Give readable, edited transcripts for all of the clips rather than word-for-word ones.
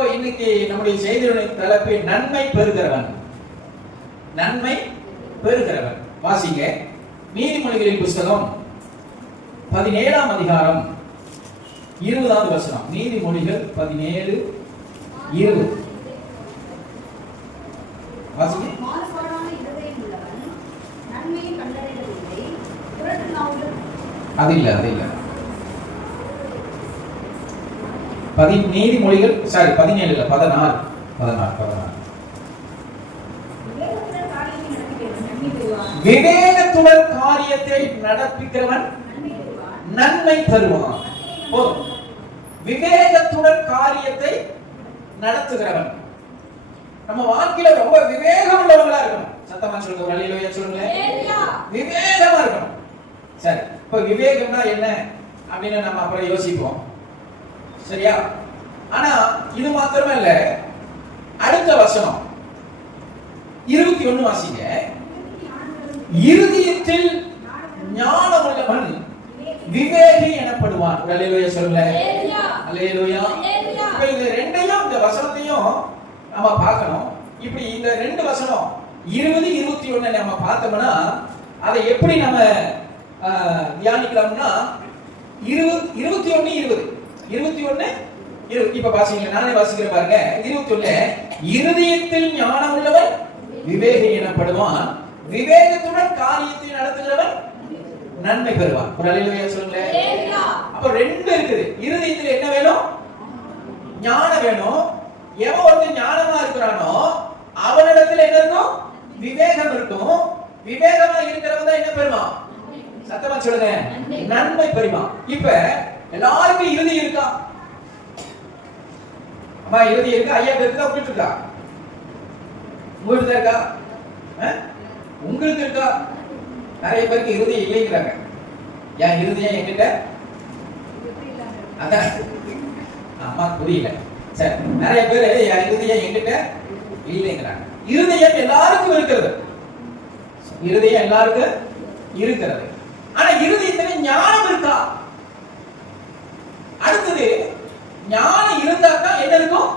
இப்போ இன்னைக்கு நம்முடைய செய்தியுடைய தலைப்பு நன்மை பெறுகிறவன். நன்மை பெறுகிறவன். வாசிங்க நீதிமொழிகளின் புஸ்தகம் 17ஆம் அதிகாரம் 20வது வசனம். நீதிமொழிகள் 17:20. வாசிங்க. அது இல்ல நீதிமொழிகள் 17 இல்ல 16. விவேகத்துடன் காரியத்தை நடப்பிக்கிறவன் நன்மை பெறுவான். விவேகத்துடன் காரியத்தை நடத்துகிறவன். நம்ம வாழ்க்கையில ரொம்ப விவேகம் உள்ளவங்களா இருக்கணும். சத்தமா சொல்லுங்க, அல்லேலூயா சொல்லுங்க. விவேகமா இருக்கணும். சரி, இப்ப விவேகம்னா என்ன அப்படின்னு நம்ம அப்புறம் யோசிப்போம், சரியா? ஆனா இது மாத்திரமே இல்ல, அடுத்த வசனம் 21 வாசிங்க. இருதயத்தில் ஞானமுள்ளவன் விவேகி எனப்படுவான். அல்லேலூயா சொல்லுங்க. அல்லேலூயா. இப்ப இந்த ரெண்டையும், இந்த வசனத்தையும் நம்ம பார்க்கணும். இப்படி இந்த ரெண்டு வசனம் 20, 21 நம்ம பார்த்தோம்னா அதை எப்படி நம்ம தியானிக்கலாம்னா 21 இப்ப வாசிங்க, நானே வாசிக்கிறேன் பாருங்க. 21 இருதயத்தில் ஞானம் உள்ளவன் விவேகி எனப்படுவான், விவேகத்துடன் காரியத்தை நடத்துகிறவன் நன்மை பெறுவான். ஒரு அல்லேலூயா சொல்லுங்க. அப்ப ரெண்டு இருக்குது. இருதயத்தில் என்ன வேணும்? ஞானம் வேணும். எவன் ஒருத்தன் ஞானமா இருக்கிறானோ அவனிடத்தில் என்ன இருக்கும்? விவேகம் இருக்கும். விவேகமா இருக்கிறவன் தான் என்ன பெறுவான்? சத்தமா சொல்லுங்க, நன்மை பெறுவான். இப்ப எல்லாருக்கும் இருதயம் இருக்கா? அம்மா இருதயம் இருக்கா? ஐயா இருக்கா? உங்களுக்கு இருக்கா? உங்களுக்கு இருக்கா? உங்களுக்கு இருக்கா? நிறைய பேருக்கு இருதயம் இல்லைங்கிறாங்க. ஏன் இருதயம் என்கிட்ட? அதான் அம்மா புரியல. சரி, நிறைய பேர் என் இருதயம் என்கிட்ட இல்லைங்கிறாங்க. இருதயம் எல்லாருக்கும் இருக்கிறது. இருதயம் எல்லாருக்கும் இருக்கிறது. ஆனா இருதயத்துல ஞானம் இருக்கா? அடுத்தது, ஞானம் இருந்தா தான் என்ன இருக்கும்?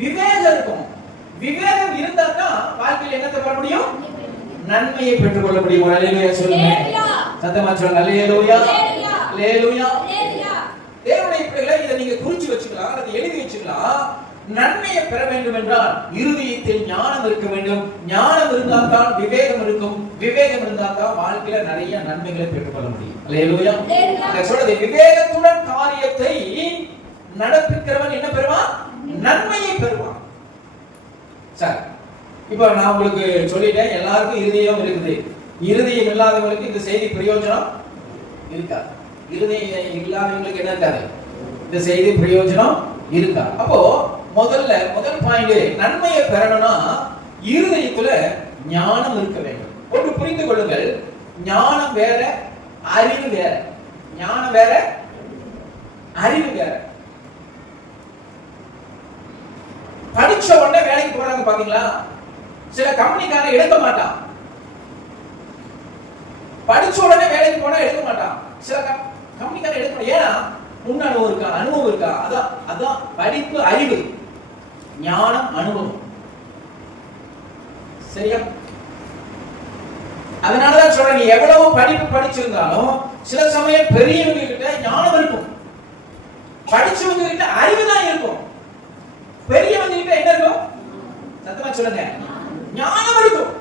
விவேகம் இருக்கும். விவேகம் இருந்தா தான் வாழ்க்கையில் என்னத்தை பெற முடியும்? நன்மையை பெற்றுக் கொள்ள முடியும். அல்லேலூயா சொல்லுங்க. சத்தமா சொல்லுங்க. அல்லேலூயா. அல்லேலூயா. தேவனுடைய பிள்ளைகளை இதை நீங்க குறிச்சு வச்சுக்கலாம், அதை எழுதி வச்சுக்கலாம். நன்மையை பெற வேண்டும் என்றால் இருதயத்தில் ஞானம் இருக்க வேண்டும். ஞானம் இருந்தால் தான் விவேகம் இருக்கும். விவேகம் இருந்தால் தான் வாழ்க்கையில நிறைய நன்மைகளை பெற்றுக்கொள்ள முடியும். அல்லேலூயா. சொல்றது விவேகத்துடன் காரியத்தை நடப்பிக்கிறவன் என்ன பெறுவான்? நன்மையை பெறுவான். சரி, இப்ப நான் உங்களுக்கு சொல்லிட்டேன், எல்லாருக்கும் இருதயம் இருக்குது. இருதயம் இல்லாதவங்களுக்கு இந்த செய்தி பிரயோஜனம் இருக்காது. இருதயம் இல்லாதவங்களுக்கு என்ன இருக்காது? இந்த செய்தி பிரயோஜனம் இருக்கா? அப்போ முதல் பாயிண்ட், நன்மையை பெறணும்னா இருதயத்துல ஞானம் இருக்க வேண்டும். ஒன்று புரிந்து கொள்ளுங்கள், ஞானம் வேற, அறிவு வேற. ஞானம் வேற, அறிவு வேற. படிச்ச உடனே வேலைக்கு போறாங்க பாத்தீங்களா? சில கம்பெனிக்காரன் எடுக்க மாட்டான். படிச்ச உடனே வேலைக்கு போனா எடுக்க மாட்டான். சில கம்பெனிக்காரன் எடுக்க மாட்டான். ஏன்னா முன் அனுபவம் இருக்கா, அனுபவம் இருக்கா? அதான் படிப்பு, அறிவு. ஞானம், அனுபவம். சரியா? அதனாலதான் சொல்றேன், நீ எவ்வளவு படிப்பு படிச்சிருந்தாலும் சில சமயம் பெரியவங்க கிட்ட ஞானம் இருக்கும், படிச்சவங்க கிட்ட அறிவு தான் இருக்கும். பெரியவங்க கிட்ட என்ன இருக்கும்? சத்தமா சொல்லுங்க, ஞானம் இருக்கும்.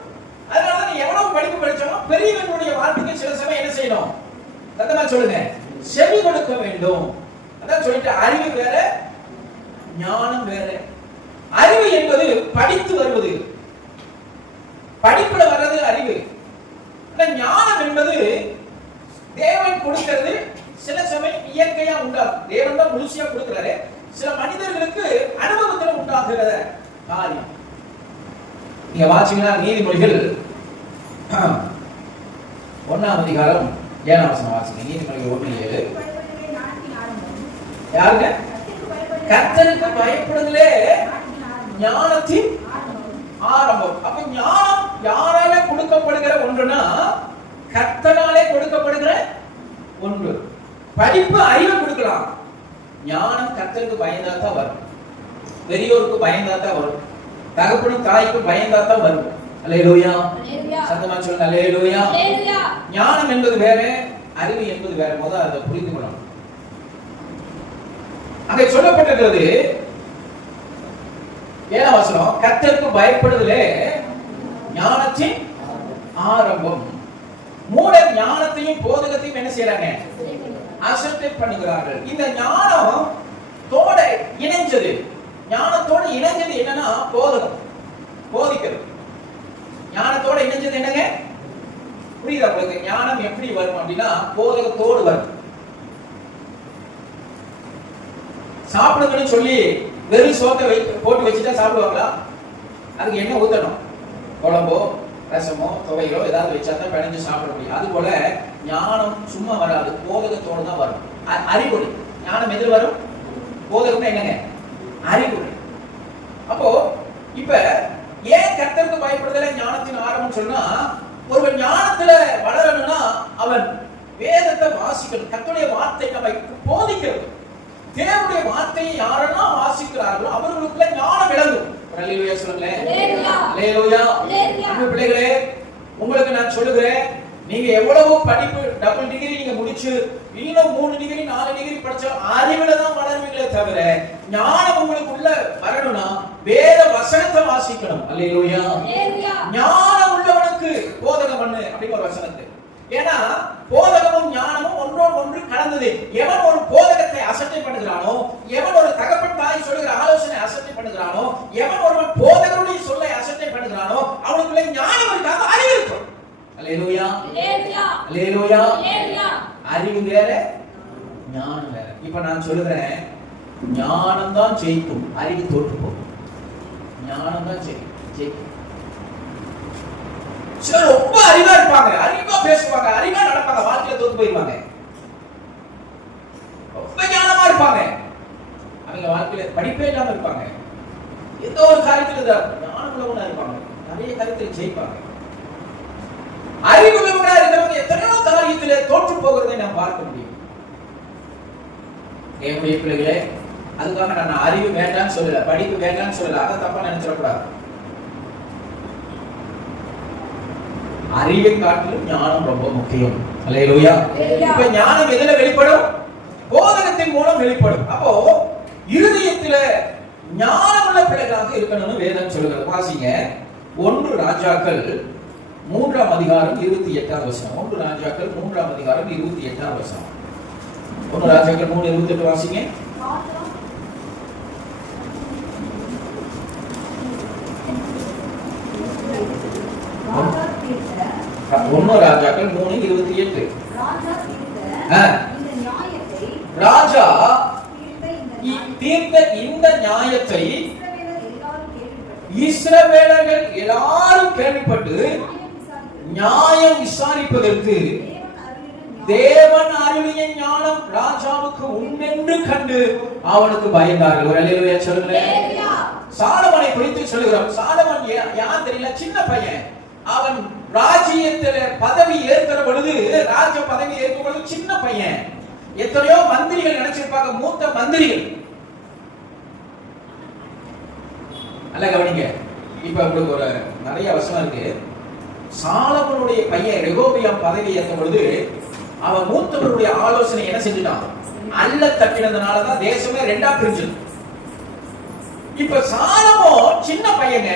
அதனால நீ எவ்வளவு படிப்பு படிச்சாலும் பெரியவங்களுடைய வார்த்தைக்கு சில சமயம் என்ன செய்யணும்? சத்தமா சொல்லுங்க, செவி கொடுக்க வேண்டும். அதான் சொல்லிட்டு, அறிவு வேற, ஞானம் வேற. அறிவு என்பது படித்து வருவது, படிப்புல வர்றது அறிவு. ஞானம் என்பது தேவன் கொடுக்கிறது. சில சமயம் இயற்கையா உண்டாகும். தேவன் தான் முழுசியா கொடுக்கிறாரு. சில மனிதர்களுக்கு அனுபவத்தில் உண்டாகிற காரியம். நீங்க வாசிங்கன்னா நீதிமொழிகள் 1ஆம் அதிகாரம் 7ஆம் வசனம் வாசிங்க. நீதிமொழிகள் 1:7. யாருங்க? கர்த்தருக்கு பயப்படுதலே ஞானத்தின் ஆரம்பம். அப்ப ஞானம் யாரால கொடுக்கப்படுகிற ஒன்றுனா கர்த்தராலே கொடுக்கப்படுகிற ஒன்று. படிப்பு அறிவை கொடுக்கலாம், ஞானம் கர்த்தருக்கு பயந்தா தான் வரும். பெரியோருக்கு பயந்தா தான் வரும். தகப்பனும் தாய்க்கும் பயந்தா தான் வரும். அல்லேலூயா. சத்தமா சொல்லுங்க அல்லேலூயா. ஞானம் என்பது வேற, அறிவு என்பது வேற. முதல்ல அதை புரிந்து கொள்ளணும். அங்கே சொல்லப்பட்டிருக்கிறது 7ஆம் வசனம், கர்த்தருக்கு பயப்படுதலே ஞானத்தின் ஆரம்பம். மூடர் ஞானத்தையும் போதகத்தையும் என்ன செய்யறாங்க? அசட்டை பண்ணுகிறார்கள். இந்த ஞானம் தோட இணைஞ்சது, ஞானத்தோட இணைஞ்சது என்னன்னா போதகம், போதிக்கிறது. ஞானத்தோட இணைஞ்சது என்னங்க? புரியுதா உங்களுக்கு? ஞானம் எப்படி வரும் அப்படின்னா போதகத்தோடு வரும். சாப்பிடுங்கன்னு சொல்லி வெறும் சோத்தை போட்டு வச்சுட்டா சாப்பிடுவாங்களா? அதுக்கு என்ன ஊத்தணும்? குழம்போ ரசமோ துவையோ ஏதாவது வச்சா தான் பிணைஞ்சு சாப்பிட முடியும். அது போல ஞானம் சும்மா வராது, போதகத்தோடு தான் வரும். அறிவுரை. ஞானம் எதில் வரும்? போதகம் என்னங்க? அறிவுரை. அப்போ இப்ப ஏன் கர்த்தருக்கு பயப்படுதல ஞானத்தின் ஆரம்பம் சொன்னா, ஒருவன் ஞானத்துல வளரணும்னா அவன் வேதத்தை வாசிக்கணும். கர்த்தருடைய வார்த்தை நம்ம போதிக்கிறது. தேவனுடைய வார்த்தையை யாரெல்லாம் வாசிக்கிறார்களோ அவர்களுக்குள்ள ஞானம் விளங்கும். அல்லேலூயா சொல்லுங்களேன். அல்லேலூயா. அன்பு பிள்ளைகளே, உங்களுக்கு நான் சொல்லுகிறேன், நீங்க எவ்வளவு படிப்பு டபுள் டிகிரி நீங்க முடிச்சு இன்னும் 3 டிகிரி 4 டிகிரி படிச்சா அறிவுல தான் வளருவீங்களே தவிர ஞானம் உங்களுக்கு உள்ள வரணும்னா வேத வசனத்தை வாசிக்கணும். அல்லேலூயா. ஞானம் உள்ளவனுக்கு போதகம் பண்ணு அப்படிங்கிற ஒரு வசனத்தை. ஏன்னா போதகமும் ஞானமும் ஒன்றோடு ஒன்று கலந்தது. எவன் ஒரு போதகத்தை அசட்டை பண்ணுகிறானோ, எவன் ஒரு தகப்பன் தாய் சொல்லுகிற ஆலோசனை அசட்டை பண்ணுகிறானோ, எவன் ஒருவன் போதகருடைய சொல்லை அசட்டை பண்ணுகிறானோ அவனுக்குள்ள ஞானம் இருக்காது, அறிவு இருக்கும். அல்லேலூயா. அல்லேலூயா. அறிவு வேற, ஞானம் வேற. இப்ப நான் சொல்லுகிறேன், ஞானம் தான் ஜெயிக்கும், அறிவு தோற்று போகும். ஞானம் தான் ஜெயிக்கும். சிலர் ரொம்ப அறிவா இருப்பாங்க, அறிவா பேசுவாங்க, அறிவா நடப்பாங்க, வாழ்க்கையில தோத்து போயிருவாங்க. ரொம்ப ஞானமா இருப்பாங்க, அவங்க வாழ்க்கையில படிப்பே இல்லாம இருப்பாங்க. ஏதோ ஒரு காரியத்துல ஞானம் உள்ளவங்களா இருப்பாங்க, நிறைய காரியத்தில் ஜெயிப்பாங்க. அறிவுள்ளவங்களா இருக்கிறவங்க எத்தனையோ காரியத்திலே தோற்று போகிறதை நாம் பார்க்க முடியும். என்னுடைய பிள்ளைகளே, அதுக்காக நான் அறிவு வேண்டாம்னு சொல்லல, படிப்பு வேண்டாம்னு சொல்லல, அதை தப்பா நினைச்சிடக்கூடாது. அறிவை காட்டிலும் ஞானம் ரொம்ப முக்கியம். அல்லேலூயா. இப்ப ஞானம் எதுல வெளிப்படும்? போதகத்தின் மூலம் வெளிப்படும். அப்போ இருதயத்துல ஞானம் உள்ள பிள்ளைகளாக இருக்கணும்னு வேதம் சொல்லுகிறது. வாசிங்க 1 ராஜாக்கள் 3ஆம் அதிகாரம் 28ஆம் வசனம். 1 ராஜாக்கள் 3ஆம் அதிகாரம் 28ஆம் வசனம். 1 ராஜாக்கள் 3:28 வாசிங்க. ஒன்னு ராஜாக்கள் 3:28. ராஜா தீர்த்த இந்த நியாயத்தை இஸ்ரவேலர்கள் எல்லாரும் கேள்விப்பட்டு நியாயம் விசாரிப்பதற்கு தேவன் அருளிய ஞானம் ராஜாவுக்கு உண்டென்று கண்டு அவனுக்கு பயந்தார்கள். ஒரு அல்லேலூயா சொல்லுங்க. சாலமோனை குறித்து சொல்லுகிறோம். சாலமோன் யார் தெரியல, சின்ன பையன். அவன் ராஜ்யத்துல பதவி ஏற்கிற பொழுது, ராஜ பதவி ஏற்கும் பொழுது சின்ன பையன். எத்தனையோ மந்திரிகள் நினைச்சிருப்பாங்க, மூத்த மந்திரிகள். அல்ல கவனிங்க. இப்ப உங்களுக்கு ஒரு நிறைய அவசரம் இருக்கு. சாலமோனுடைய பையன் ரெகோபியாம் பதவி ஏற்கும் பொழுது அவன் மூத்தவருடைய ஆலோசனை என்ன செஞ்சுட்டான்? அல்ல தட்டினதுனாலதான் தேசமே 2ஆ பிரிஞ்சது. இப்ப சாலமோன் சின்ன பையங்க,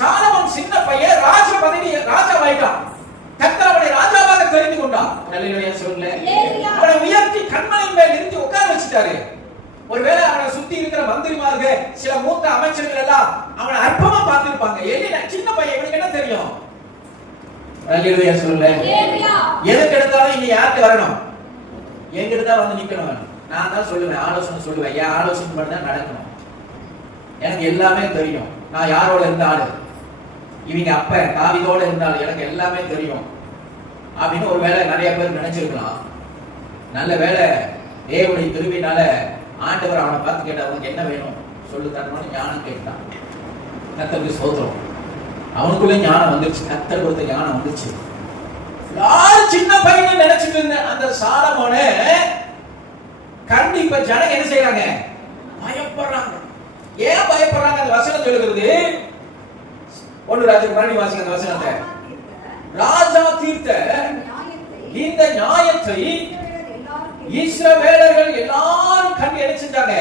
சாலமோன் சின்ன பையன் ராஜ பதவி ராஜாவாயிட்டான். கர்த்தர் அவனை ராஜாவாக தெரிந்து கொண்டான். அல்லேலூயா சொல்லுங்க. அவனை உயர்த்தி கண்மலையின் மேல் நிறுத்தி உட்கார வச்சுட்டாரு. ஒருவேளை அவனை சுத்தி இருக்கிற மந்திரிமார்கள், சில மூத்த அமைச்சர்கள் எல்லாம் அவனை அற்பமா பார்த்திருப்பாங்க. என்ன சின்ன பையன், இவனுக்கு என்ன தெரியும்? அல்லேலூயா சொல்லுங்க. எதுக்கு எடுத்தாலும் இங்க யாருக்கு வரணும்? என்கிட்ட தான் வந்து நிக்கணும். நான் தான் சொல்லுவேன், ஆலோசனை சொல்லுவேன். என் ஆலோசனை பண்ண நடக்கணும். எனக்கு எல்லாமே தெரியும். நான் யாரோட இருந்தாலும், இவங்க அப்ப தாவீதோட இருந்தாலும் எனக்கு எல்லாமே தெரியும் அப்படின்னு ஒரு வேளை நிறைய பேர் நினைச்சிருக்கலாம். நல்ல வேளை தேவனுடைய கிருபையினால ஆண்டவர் அவனை பார்த்து கேட்டார், அவனுக்கு என்ன வேணும் சொல்லு தரணும்னு ஞானம் கேட்டான். கர்த்தருக்கு ஸ்தோத்திரம். அவனுக்குள்ள ஞானம் வந்துருச்சு, கர்த்தர் கொடுத்த ஞானம் வந்துருச்சு. யார் சின்ன பையன் நினைச்சிட்டு இருந்த அந்த சாலமோனை கண்டிப்பா ஜனங்க என்ன செய்யறாங்க? பயப்படுறாங்க. ஏன் பயப்படுறாங்க? அந்த வசனம் சொல்லுகிறது. 1 ராஜா மறுபடியும் வாசிங்க அந்த வசனத்தை. ராஜா தீர்த்த இந்த நியாயத்தை இஸ்ரவேலர்கள் எல்லாரும் கண்டு என்ன செஞ்சாங்க?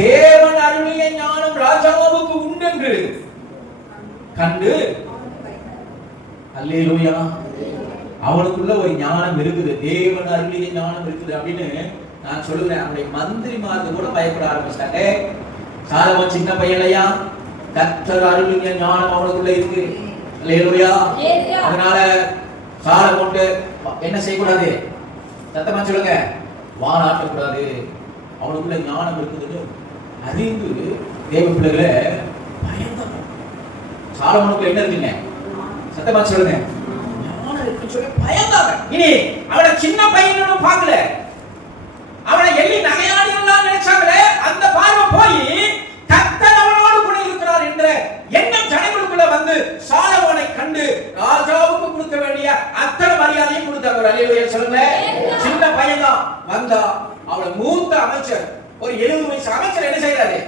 தேவன் அருளிய ஞானம் ராஜாவுக்கு உண்டென்று கண்டு, அல்லேலூயா, அவனுக்குள்ள ஒரு ஞானம் இருக்குது, தேவன் அருளிய ஞானம் இருக்குது அப்படின்னு நான் சொல்லுகிறேன். அவனுடைய மந்திரிமார்கள் கூட பயப்பட ஆரம்பிச்சிட்டாங்க. சாலமோன் சின்ன பையனையா, கர்த்தர் அருளிய ஞானம் அவனுக்குள்ள இருக்கு. அல்லேலூயா. அதனால சாலமோன் என்ன செய்யக்கூடாது? சத்தமா சொல்லுங்க, வாலாட்டக்கூடாது. அவனுக்குள்ள ஞானம் இருக்குதுன்னு அறிந்து தேவ பிள்ளைகளை பயந்தாங்க. சாலமோனுக்குள்ள என்ன இருக்குங்க? சத்தமா சொல்லுங்க, ஞானம் இருக்குன்னு சொல்லி பயந்தாங்க. இனி அவனை சின்ன பையனும் பார்க்கல, அவனை எள்ளி நகையாடியெல்லாம் நினைச்சாங்களே, அந்த பார்வை போய் கர்த்தர் அவனோடு கூட இருக்கிறார் என்ற எண்ணம் ஜனங்களுக்குள்ள வந்து சாலமோனை கண்டு ராஜாவுக்கு கொடுக்க வேண்டிய அத்தனை மரியாதையும் கொடுத்தாங்க. அல்லேலூயா சொல்லுங்க. சின்ன பையன் தான் வந்தா, அவளை மூத்த அமைச்சர், ஒரு 70 வயசு அமைச்சர் என்ன செய்யறாரு?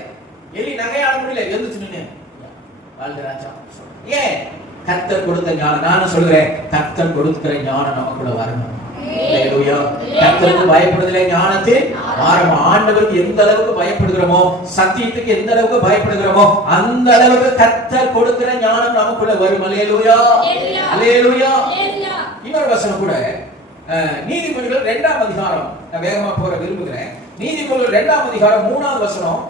எள்ளி நகையாட முடியல, எழுந்துச்சு நின்னு வாழ்ந்த ராஜா. ஏன்? கர்த்தர் கொடுத்த ஞானம். நானும் சொல்றேன், கர்த்தர் கொடுக்கிற ஞானம் நமக்குள்ள வரணும். அல்லேலூயா. கர்த்தருக்கு பயப்படுதலே ஞானத்தின் ஆரம்பம். ஆண்டவருக்கு எந்த அளவுக்கு பயப்படுகிறோமோ, சத்தியத்துக்கு எந்த அளவுக்கு பயப்படுகிறோமோ, அந்த அளவுக்கு கர்த்தர் கொடுக்கிற ஞானம் நமக்குள்ள வரும். அல்லேலூயா, அல்லேலூயா. இன்னொரு வசனம் கூட நீதிமொழிகள் 2ஆம் அதிகாரம், நான் வேகமா போற விரும்புகிறேன். நீதிமொழிகள் 2ஆம் அதிகாரம் 3ஆவது வசனம்,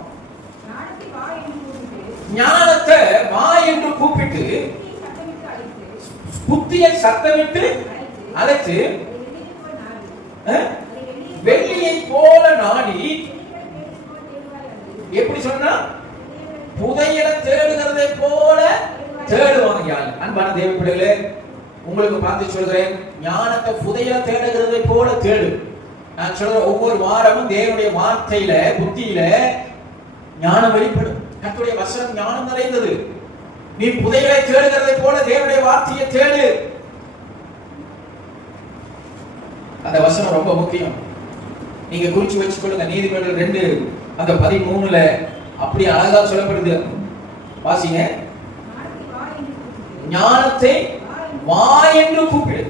ஞானத்தை வா என்று கூப்பிட்டு புத்தியை சத்தமிட்டு அழைத்து வெள்ளியை போல நாடி, எப்படி சொன்னா, புதையல தேடுகிறதை போல தேடுவாங்க. அன்பான தேவ பிள்ளைகளே, உங்களுக்கு பார்த்து சொல்கிறேன், ஞானத்தை புதையல தேடுகிறதை போல தேடு. நான் சொல்றேன், ஒவ்வொரு வாரமும் தேவனுடைய வார்த்தையில புத்தியில ஞானம் வெளிப்படும். கர்த்தருடைய வசனம் ஞானம் நிறைந்தது. நீ புதையலை தேடுகிறதை போல தேவனுடைய வார்த்தையை தேடு. அந்த வசனம் ரொம்ப முக்கியம். நீங்க குறிச்சு வச்சுக்கொள்ளுங்க. நீதிமொழிகள் 2 அந்த 13ல அப்படி அழகா சொல்லப்படுது. வாசிங்க. ஞானத்தை வா என்று கூப்பிடு.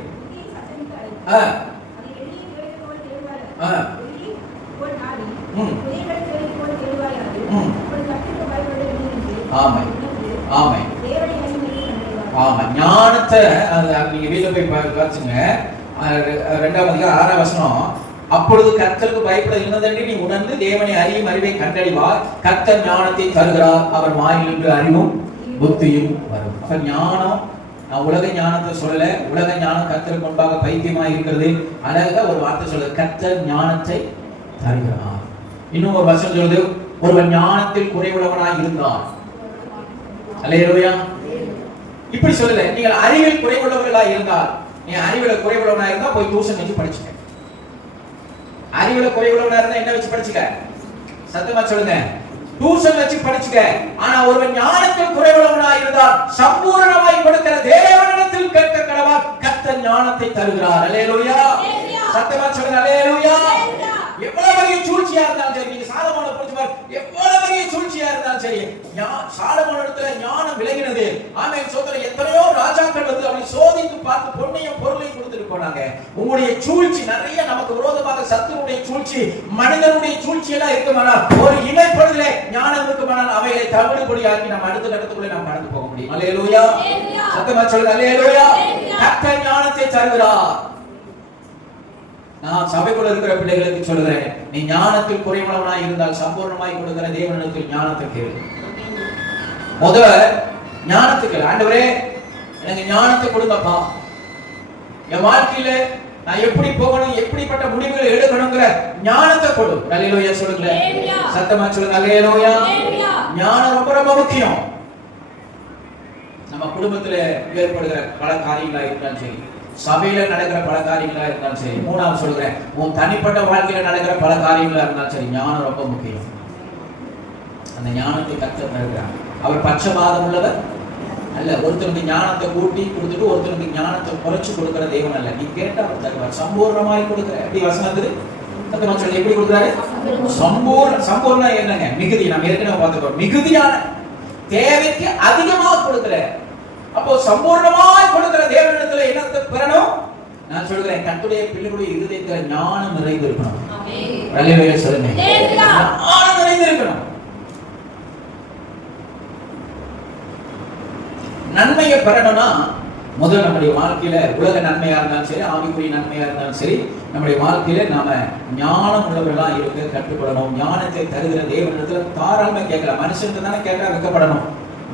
ஆமை ஆமை ஆமா. ஞானத்தை நீங்க வீட்டுல போய் பாருங்க. 2ஆம் அதிகாரம் 6ஆம் வசனம், அப்பொழுது கர்த்தருக்கு பயப்பட இருந்ததென்று நீ உணர்ந்து தேவனை அறியும் அறிவை கண்டறிவார். கர்த்தர் ஞானத்தை தருகிறார், அவர் வாயிலிருந்து அறிவும் புத்தியும் வரும். அப்ப ஞானம், நான் உலக ஞானத்தை சொல்லல, உலக ஞானம் கர்த்தருக்கு முன்பாக பைத்தியமா இருக்கிறது. அழகா ஒரு வார்த்தை சொல்லுது, கர்த்தர் ஞானத்தை தருகிறார். இன்னும் ஒரு வசனம் சொல்லுது, ஒருவன் ஞானத்தில் குறைவுள்ளவனாய் இருந்தார். அல்லேலூயா. இப்படி சொல்லல, நீங்கள் அறிவில் குறைவுள்ளவர்களாய் இருந்தால், நீ அறிவுல குறைவுள்ளவனா இருந்தா போய் டியூஷன் வச்சு படிச்சுக்க. அறிவுல குறைவுள்ளவனா இருந்தா என்ன வச்சு படிச்சுக்க? சத்தமா சொல்லுங்க, டியூஷன் வச்சு படிச்சுக்க. ஆனா ஒருவன் ஞானத்தில் குறைவுள்ளவனா இருந்தால் சம்பூரணமாய் கொடுக்கிற தேவனிடத்தில் கேட்க கடவார், கர்த்தர் ஞானத்தை தருகிறார். அல்லேலூயா. சத்தமா சொல்லுங்க, அல்லேலூயா. எவ்வளவு பெரிய சூழ்ச்சியா இருந்தாலும் சரி, நீங்க சாலமோனை புரிஞ்சு பாரு, எவ்வளவு பெரிய சூழ்ச்சியா இருந்தாலும் சரி, சாலமோனிடத்துல ஞானம் விளங்கினது. ஆமென் சோதரர். எத்தனையோ ராஜாக்கள் வந்து அவனை சோதித்து பார்த்து பொன்னையும் பொருளையும் கொடுத்துட்டு போனாங்க. உங்களுடைய சூழ்ச்சி நிறைய நமக்கு விரோதமாக சத்துருடைய சூழ்ச்சி, மனிதனுடைய சூழ்ச்சி எல்லாம் இருக்குமானால், ஒரு இணைப்படுதலே ஞானம் இருக்குமானால் அவைகளை தவிடுபடியாக்கி நம்ம அடுத்த கட்டத்துக்குள்ளே நாம் கடந்து போக முடியும். அல்லேலூயா. சத்தமா சொல்லுங்க, அல்லேலூயா. கர்த்தர் ஞானத்தை தருகிறார். நான் சபைக்குள்ள இருக்கிற பிள்ளைகளுக்கு சொல்லுகிறேன், நீ ஞானத்தில் குறைவுள்ளவனாய் இருந்தால் சம்பூர்ணமாய் கொடுக்கிற தேவனிடத்தில் ஞானத்துக்கு முதல்ல ஞானத்துக்கு, ஆண்டவரே எனக்கு ஞானத்தை கொடுங்கப்பா, என் வாழ்க்கையில நான் எப்படி போகணும், எப்படிப்பட்ட முடிவுகளை எடுக்கணுங்கிற ஞானத்தை கொடு. அல்லேலூயா சொல்லுங்க, சத்தமா சொல்லுங்க, அல்லேலூயா. ஞானம் ரொம்ப ரொம்ப முக்கியம். நம்ம குடும்பத்துல ஏற்படுகிற பல காரியங்களா இருந்தாலும் சரி, சபையில நடக்கிற பல காரியங்களா இருந்தாலும் சரி, 3ஆவது சொல்றேன், உன் தனிப்பட்ட வாழ்க்கையில நடக்கிற பல காரியங்களா இருந்தாலும் சரி, ஞானம் ரொம்ப முக்கியம். அந்த ஞானத்தை கர்த்தர் தருகிறார். அவர் பட்சபாதம் உள்ளவர் அல்ல. ஒருத்தருக்கு ஞானத்தை கூட்டி கொடுத்துட்டு ஒருத்தருக்கு ஞானத்தை குறைச்சு கொடுக்கிற தெய்வம் அல்ல. நீ கேட்டா அவர் தருவார், சம்பூர்ணமாய் கொடுக்கிற. எப்படி வசனம் இருக்குது? சத்தமா சொல்லுங்க, எப்படி கொடுக்கிறாரு? சம்பூர்ண என்னங்க? மிகுதி. நம்ம ஏற்கனவே பார்த்துக்கோ, மிகுதியான தேவைக்கு அதிகமாக கொடுக்கிற. அப்போ சம்பூர்ணமாய் கொடுக்கிற தேவனிடத்துல என்னத்தை பெறணும்? நான் சொல்கிறேன், கர்த்தருடைய பிள்ளைகளுடைய இருதயத்துல ஞானம் நிறைந்து இருக்கணும். ஆமென். அல்லேலூயா சொல்லுங்க. ஞானம் நிறைந்து இருக்கணும். நன்மையை பெறணும்னா முதல் நம்முடைய வாழ்க்கையில உலக நன்மையா இருந்தாலும் சரி, ஆவிக்குரிய நன்மையா இருந்தாலும் சரி, நம்முடைய வாழ்க்கையில நாம ஞானம் உள்ளவர்களா இருக்க கற்றுக்கொள்ளணும். ஞானத்தை தருகிற தேவனிடத்துல தாராளமா கேட்கலாம். மனுஷன் தானே கேட்க வைக்கப்படணும்.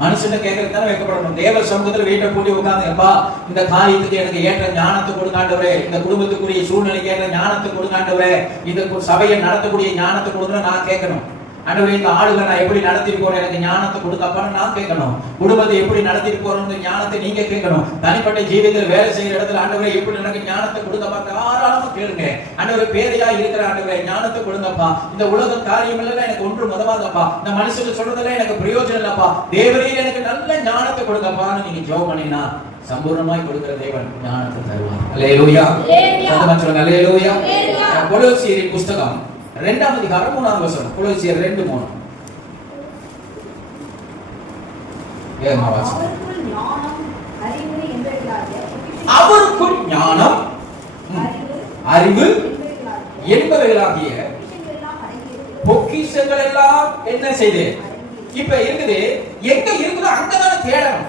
மனுஷனை கேட்கறது தானே வைக்கப்படணும். தேவ சமூகத்தில் வீட்டை கூட்டி உட்கார்ந்து, எப்பா இந்த காரியத்துக்கு எனக்கு ஏற்ற ஞானத்தை கொடுங்காண்டவரே, இந்த குடும்பத்துக்குரிய சூழ்நிலைக்கு ஏற்ற ஞானத்தை கொடுங்காண்டவரே, இந்த சபையை நடத்தக்கூடிய ஞானத்தை கொடுங்க நான் கேட்கணும். ஆண்டவரே, இந்த ஆளுகளை நான் எப்படி நடத்திட்டு போறேன், எனக்கு ஞானத்தை கொடுக்கப்பான்னு நான் கேட்கணும். குடும்பத்தை எப்படி நடத்திட்டு போறோம்னு ஞானத்தை நீங்க கேட்கணும். தனிப்பட்ட ஜீவிதத்தில் வேலை செய்யற இடத்துல ஆண்டவரே எப்படி எனக்கு ஞானத்தை கொடுங்கப்பா, தாராளமா கேளுங்க. ஆண்டவரே, பேரையா இருக்கிற ஆண்டவரே ஞானத்தை கொடுங்கப்பா. இந்த உலக காரியம் எல்லாம் எனக்கு ஒன்று முதவாதப்பா, இந்த மனுஷங்க சொல்றதெல்லாம் எனக்கு பிரயோஜனம் இல்லப்பா, தேவரே எனக்கு நல்ல ஞானத்தை கொடுங்கப்பான்னு நீங்க ஜெபம் பண்ணினா சம்பூர்ணமாய் கொடுக்கிற தேவன் ஞானத்தை தருவார். அல்லேலூயா. சத்தமா சொல்லுங்க, அல்லேலூயா. கொலோசியரின் புஸ்தகம் 2ஆம் அதிகாரம் 3ஆம் வசனம். கொலோசியர் 2:3. அவருக்குள் ஞானம், அறிவு என்பவைகளாகிய பொக்கிஷங்கள் எல்லாம் என்ன செய்து இப்ப இருக்குது. எங்க இருக்குதோ அங்கதானே தேடணும்.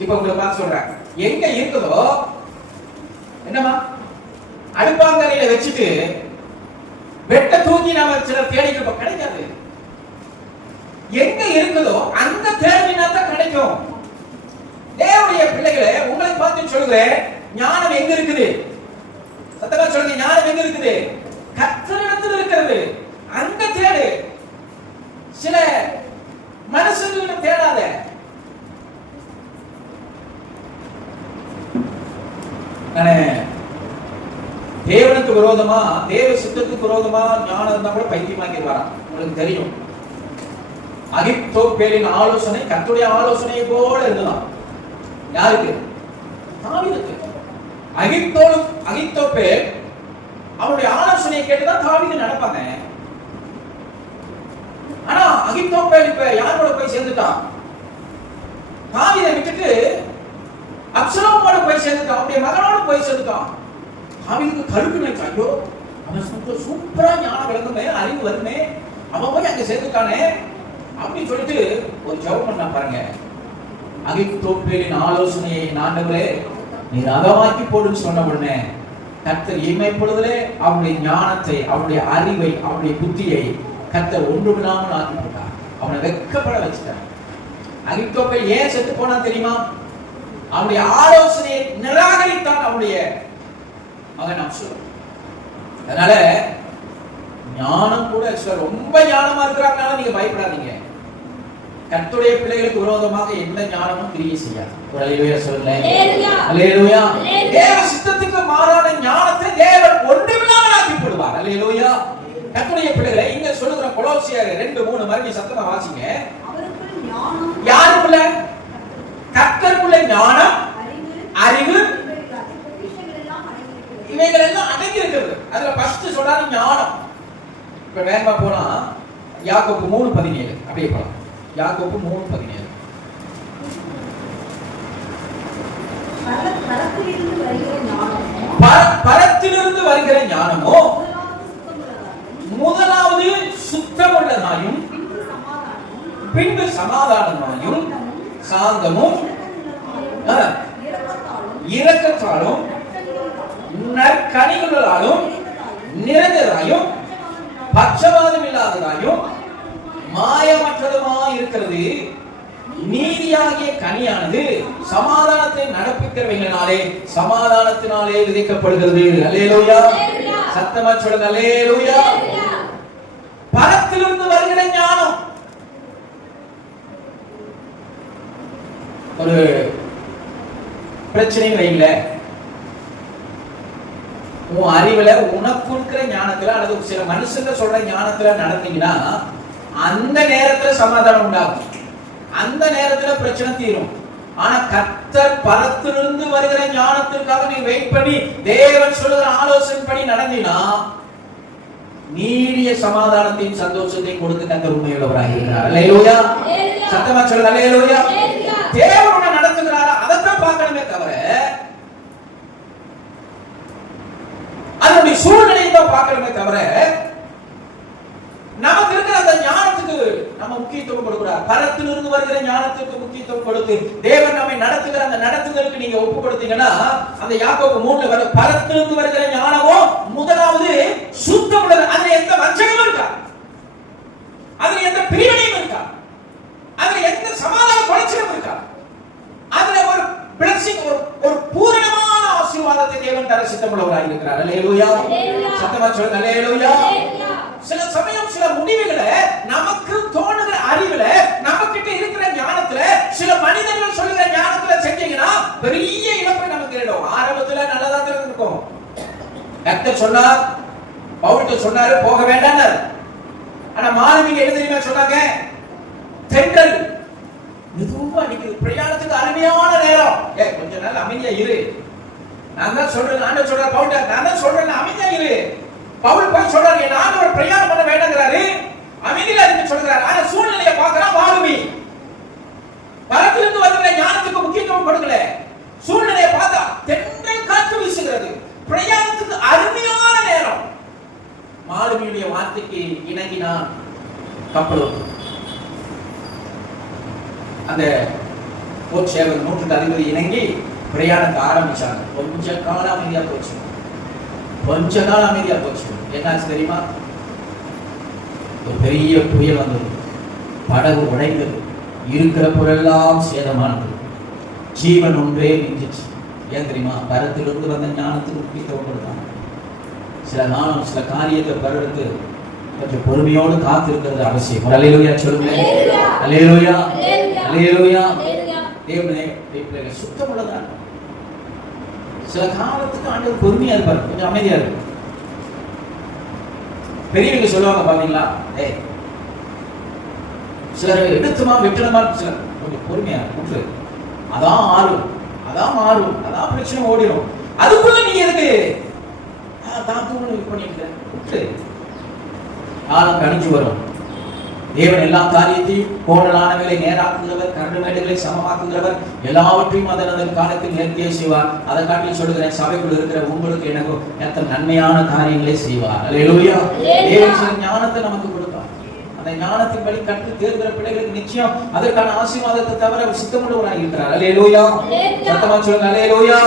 இப்ப உங்களை பார்த்து சொல்றேன், எங்க இருக்குதோ என்னமா அடுப்பாங்கரையில வச்சுட்டு வெட்ட தூக்கி நாம சில தேடிக்க கிடைக்காது. எங்க இருக்குதோ அங்க தேடினா தான் கிடைக்கும். தேவனுடைய பிள்ளைகளே, உங்களை பார்த்து சொல்கிறேன், ஞானம் எங்க இருக்குது? சத்தமா சொல்லுங்க, ஞானம் எங்க இருக்குது? கர்த்தரிடத்தில் இருக்கிறது. அங்க தேடு. சில மனுஷர்களிடம் தேடாத. தேவனுக்கு விரோதமா, தேவ சித்தத்துக்கு விரோதமா ஞானம் இருந்தா கூட பைத்தியமாக்கி வரான். உங்களுக்கு தெரியும், அகித்தோப்பேலின் ஆலோசனை கர்த்தருடைய ஆலோசனை போல இருந்ததாம். யாருக்கு? தாவீதுக்கு. அகித்தோப்பேல் அவருடைய ஆலோசனையை கேட்டுதான் தாவீது நடப்பாங்க. ஆனா அகித்தோப்பேல் இப்ப யாரோட போய் சேர்ந்துட்டான்? தாவீதை விட்டுட்டு அப்சலோமோட போய் சேர்ந்துட்டான். அவருடைய மகனோட போய் சேர்ந்துட்டான். தாவீதுக்கு கருப்பு நினைச்சு, ஐயோ அவன் சூப்பரா ஞானம் விளங்குமே, அறிவு வருமே, அவன் போய் அங்க சேர்ந்துட்டானே அப்படின்னு சொல்லிட்டு ஒரு ஜெபம் பண்ணா பாருங்க. அகித்தோப்பேலின் ஆலோசனையை ஆண்டவரே நீர் அகமாக்கி போடுன்னு சொன்ன உடனே கர்த்தர் இமைப்பொழுதிலே அவனுடைய ஞானத்தை, அவனுடைய அறிவை, அவனுடைய புத்தியை கர்த்தர் ஒன்றுமில்லாமல் ஆக்கி போட்டார். அவனை வெட்கப்பட வச்சுட்டார். அகித்தோப்பேல் ஏன் செத்து போனா தெரியுமா? அவனுடைய ஆலோசனையை நிராகரித்தான் அவனுடைய மகன் அப்சலோம். அதனால ஞானம் கூட ரொம்ப ஞானமா இருக்கிறாங்கனால நீங்க பயப்படாதீங்க. கர்த்தருடைய பிள்ளைகளுக்கு விரோதமாக எந்த ஞானமும் கிரியை செய்யாது. அல்லேலூயா சொல்லுங்க. அல்லேலூயா. தேவ சித்தத்துக்கு மாறான ஞானத்தை தேவன் ஒன்றுமில்லாமல் ஆக்கி போடுவார். அல்லேலூயா. கர்த்தருடைய பிள்ளைகளை இங்க சொல்லுகிற கொலோசியர் 2:3 மறுபடியும் சத்தமா வாசிங்க. அவருக்குள்ள ஞானம், யாருக்குள்ள? கர்த்தருக்குள்ள ஞானம், அறிவு இவைகள் எல்லாம் அடங்கி இருக்கிறது. அதுல ஃபர்ஸ்ட் சொல்றாரு ஞானம். இப்ப வேகமா போனா யாக்கோபு 3:17 அப்படியே போலாம். யாக்கோபு 3:17. பரத்திலிருந்து வருகிற ஞானமோ முதலாவது சுத்தமுள்ளதாயும் பின்பு சமாதானமாயும் சாந்தமும் இரக்கத்தாலும் நற்கனிகளாலும் நிறைந்ததாயும் பட்சபாதம் இல்லாததாயும் மாயமற்றதுமாய் இருக்கிறது. நீதியாகிய கனியானது சமாதானத்தை நடப்பிக்கிறவங்களாலே சமாதானத்தினாலே விதைக்கப்படுகிறது. அல்லேலூயா. சத்தமா சொல்லுங்க, அல்லேலூயா. பரத்திலிருந்து வருகிற ஞானம். ஒரு பிரச்சனையும் வைங்கள, உன் அறிவுல உனக்கு இருக்கிற ஞானத்துல அல்லது சில மனுஷங்க சொல்ற ஞானத்துல நடந்தீங்கன்னா அந்த நேரத்துல சமாதானம் உண்டாகும், அந்த நேரத்துல பிரச்சனை தீரும். ஆனா கர்த்தர் பரத்திலிருந்து வருகிற ஞானத்திற்காக நீ வெயிட் பண்ணி தேவன் சொல்லுகிற ஆலோசனை படி நடந்தீனா நீடிய சமாதானத்தையும் சந்தோஷத்தையும் கொடுத்து கர்த்தர் உண்மையுள்ளவராக இருக்கிறார். அல்லேலூயா. சத்தமா சொல்லுங்க அல்லேலூயா. தேவன் உன்னை நடத்துகிறாரா அதைத்தான் பார்க்கணுமே தவிர அதனுடைய சூழ்நிலையை தான் பார்க்கணுமே தவிர நமக்கு இருக்கிற அந்த ஞானத்துக்கு நம்ம முக்கியத்துவம் கொடுக்கிறார். பரத்திலிருந்து வருகிற ஞானத்துக்கு முக்கியத்துவம் கொடுத்து தேவன் நம்மை நடத்துகிற அந்த நடத்துதலுக்கு நீங்க ஒப்பு கொடுத்தீங்கன்னா அந்த யாக்கோபு 3 வர பரத்திலிருந்து வருகிற ஞானமோ முதலாவது சுத்தம் உள்ளது. அதுல எந்த வஞ்சகமும் இருக்கா, அதுல எந்த பிரிவினையும் இருக்கா, அதுல எந்த சமாதான குறைச்சலும் இருக்கா, அதுல ஒரு பிளஸிங் ஒரு பூரணமான ஆசீர்வாதத்தை தேவன் தர சித்தமுள்ளவராக இருக்கிறார். அல்லேலூயா. சத்தமா சொல்லுங்க அல்லேலூயா. சில சமயம் சில முடிவுகளை நமக்கு தோணுகிற அறிவுல நமக்கிட்ட இருக்கிற ஞானத்துல சில மனிதர்கள் சொல்லுகிற ஞானத்துல செஞ்சீங்கன்னா பெரிய இழப்பை நமக்கு ஏற்படும். ஆரம்பத்துல நல்லதா இருக்கும். கர்த்தர் சொன்னார், பவுல்கிட்ட சொன்னாரு போக வேண்டாம். ஆனா மாணவிங்க என்ன தெரியுமா சொன்னாங்க? தென்றல் மெதுவா அடிக்குது, பிரயாணத்துக்கு அருமையான நேரம். கொஞ்ச நாள் அமைதியா இரு. நான் தான் சொல்றேன், ஆண்டவர் சொல்றார் பவுல்கிட்ட, நான் தான் சொல்றேன் அமைதியா இரு. பவுல் போய் சொல்றாரு, என் ஆண்டவர் பிரயாணம் பண்ண வேண்டாங்கிறாரு, அமைதியா இருக்க சொல்றாரு. ஆனா சூழ்நிலையை பார்க்கறா மாறுமி. பரத்திலிருந்து வருகிற ஞானத்துக்கு முக்கியத்துவம் கொடுக்கல. சூழ்நிலையை பார்த்தா தென்றல் காற்று வீசுகிறது, பிரயாணத்துக்கு அருமையான நேரம். மாலுமியுடைய வார்த்தைக்கு இணங்கினான் கப்பல். அந்த போர்ச்சேவர் 100 அதிபதி இணங்கி பிரயாணத்தை ஆரம்பிச்சாங்க. கொஞ்ச காலம் அமைதியா போச்சு. என்னாச்சு தெரியுமா? ஒரு பெரிய புயல் வந்தது, படகு உடைந்தது, இருக்கிற பொருளெல்லாம் சேதமானது, ஜீவன் ஒன்றே மிஞ்சிச்சு. ஏன் தெரியுமா? பரத்திலிருந்து வந்த ஞானத்துக்கு முக்கியத்துவம் கொடுத்தாங்க. சில நாளும் சில காரியத்தை பெறதுக்கு கொஞ்சம் பொறுமையோடு காத்திருக்கிறது அவசியம். அல்லேலூயா சொல்லுங்க. அல்லேலூயா. அல்லேலூயா. தேவனே சுத்தம் உள்ளதான். சில காலத்துக்கு ஆண்டவர் பொறுமையா இருப்பார், கொஞ்சம் அமைதியா இருக்கு. பெரியவங்க சொல்லுவாங்க பாத்தீங்களா, சிலர் எடுத்துமா விட்டுணுமா, சிலர் கொஞ்சம் பொறுமையா விட்டுரு, அதான் மாறும், அதான் மாறும், அதான் பிரச்சனை ஓடிடும். அதுக்குள்ள நீங்க எதுக்கு பண்ணிட்டு விட்டுரு, காலம் கணிஞ்சு வரும். தேவன் எல்லா காரியத்தையும் கோணலானவர்களை நேராக்குகிறவர், கரடுமேடுகளை சமமாக்குகிறவர், எல்லாவற்றையும் அதன் காலத்தில் நேர்த்தியாக செய்வார். அதை காட்டி சொல்லுகிறேன், சபைக்குள் இருக்கிற உங்களுக்கு எனக்கும் எத்தனை நன்மையான காரியங்களை செய்வார். அல்லேலூயா. தேவன் சில ஞானத்தை நமக்கு கொடுப்பார். அந்த ஞானத்தின் வழி கற்று தேர்கிற பிள்ளைகளுக்கு நிச்சயம் அதற்கான ஆசீர்வாதத்தை தவிர சித்தமுள்ளவராக இருக்கிறார். அல்லேலூயா. சத்தமா சொல்லுங்க அல்லேலூயா.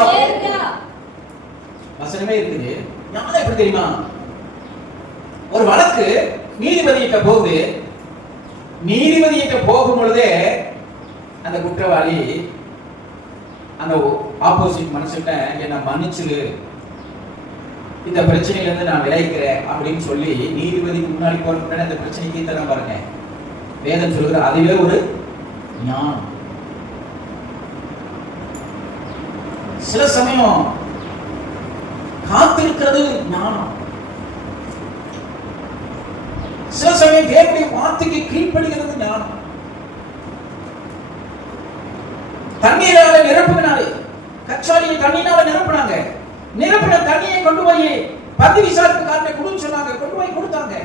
வசனமே இருக்குது. ஞானம் எப்படி தெரியுமா? ஒரு வழக்கு நீதிபதியிட்ட போகுது. நீதிபதியிட்ட போகும் பொழுதே அந்த குற்றவாளி அந்த ஆப்போசிட் மனுஷன்ட்ட என்ன மன்னிச்சிரு, இந்த பிரச்சனையில இருந்து நான் விளைக்கிறேன் அப்படின்னு சொல்லி நீதிபதிக்கு முன்னாடி போற அந்த பிரச்சனை தீர்த்தலாம் பாருங்க. வேதம் சொல்கிற அதுவே ஒரு ஞானம். சில சமயம் காத்திருக்கிறது ஞானம். சில சமயம் தேவனுடைய வார்த்தைக்கு கீழ்ப்படுகிறது ஞானம். தண்ணீரால நிரப்புனாலே, கச்சாலியை தண்ணீரால நிரப்புனாங்க. நிரப்பின தண்ணியை கொண்டு போய் பந்தி விசாரிப்பு காரணை கொடுன்னு சொன்னாங்க, கொண்டு போய் கொடுத்தாங்க.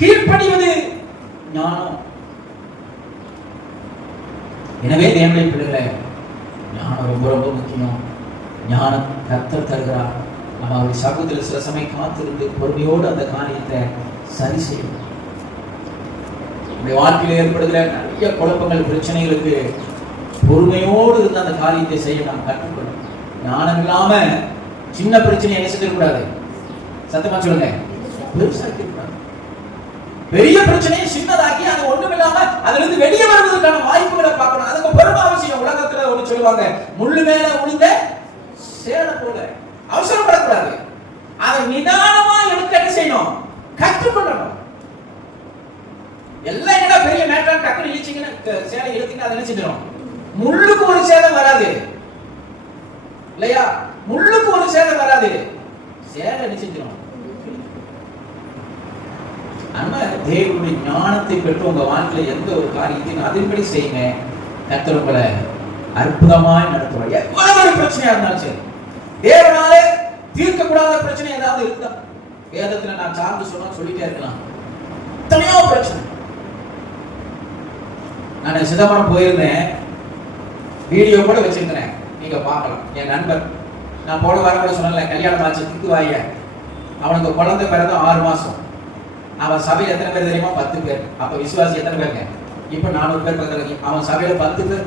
கீழ்ப்படிவது ஞானம். எனவே தேவனுடைய பிள்ளைகளே, ஞானம் ரொம்ப ரொம்ப முக்கியம். ஞானம் கர்த்தர் தருகிறார். நம்ம அவருடைய சமூகத்தில் சில சமயம் காத்திருந்து பொறுமையோடு அந்த காரியத்தை சரி செய்யும். நம்முடைய வாழ்க்கையில் ஏற்படுகிற நிறைய குழப்பங்கள், பிரச்சனைகளுக்கு பொறுமையோடு இருந்து அந்த காரியத்தை செய்ய நாம் கற்றுக்கொள்ளும். ஞானம் இல்லாம சின்ன பிரச்சனை என்ன செஞ்சிடக்கூடாது? சத்தமா சொல்லுங்க, பெருசாக்கி கூடாது. பெரிய பிரச்சனையை சின்னதாக்கி அது ஒண்ணும் இல்லாம அதுல இருந்து வெளியே வருவதற்கான வாய்ப்புகளை பார்க்கணும். அதுக்கு பொறுமை அவசியம். உலகத்துல ஒண்ணு சொல்லுவாங்க, முள்ளு மேல உளுந்த சேல போல. அவசரப்படக்கூடாது. அதை நிதானமா எடுக்க என்ன செய்யணும்? கற்றுக்கொள்ளணும். எல்லாம் என்ன பெரிய மேட்டா டக்குனு இழுச்சிங்கன்னா சேலை இழுத்தீங்கன்னா அதை என்ன செஞ்சிடும்? முள்ளுக்கு ஒரு சேதம் வராது இல்லையா? முள்ளுக்கு ஒரு சேதம் வராது, சேலை என்ன செஞ்சிடும்? நம்ம தேவனுடைய ஞானத்தை பெற்று உங்க வாழ்க்கையில எந்த ஒரு காரியத்தையும் அதன்படி செய்யுங்க. கர்த்தர் உங்களை அற்புதமாய் நடத்துவார். எவ்வளவு பிரச்சனையா இருந்தாலும் சரி, தேவனாலே தீர்க்க கூடாத பிரச்சனை ஏதாவது இருந்தா வேதத்துல நான் சார்ந்து சொல்லிட்டே இருக்கலாம். எத்தனையோ பிரச்சனை. நான் சிதம்பரம் போயிருந்தேன், வீடியோ கூட வச்சிருக்கிறேன், நீங்க பார்க்கலாம். என் நண்பர், நான் போன வாரம் கூட சொன்னல, கல்யாணம் ஆச்சு திக்குவாய, அவனுக்கு குழந்தை பிறந்த 6 மாசம். அவன் சபையில் எத்தனை பேர் தெரியுமா? 10 பேர். அப்ப விசுவாசி எத்தனை பேருங்க? இப்ப 400 பேர் பக்கத்துல. அவன் சபையில 10 பேர்.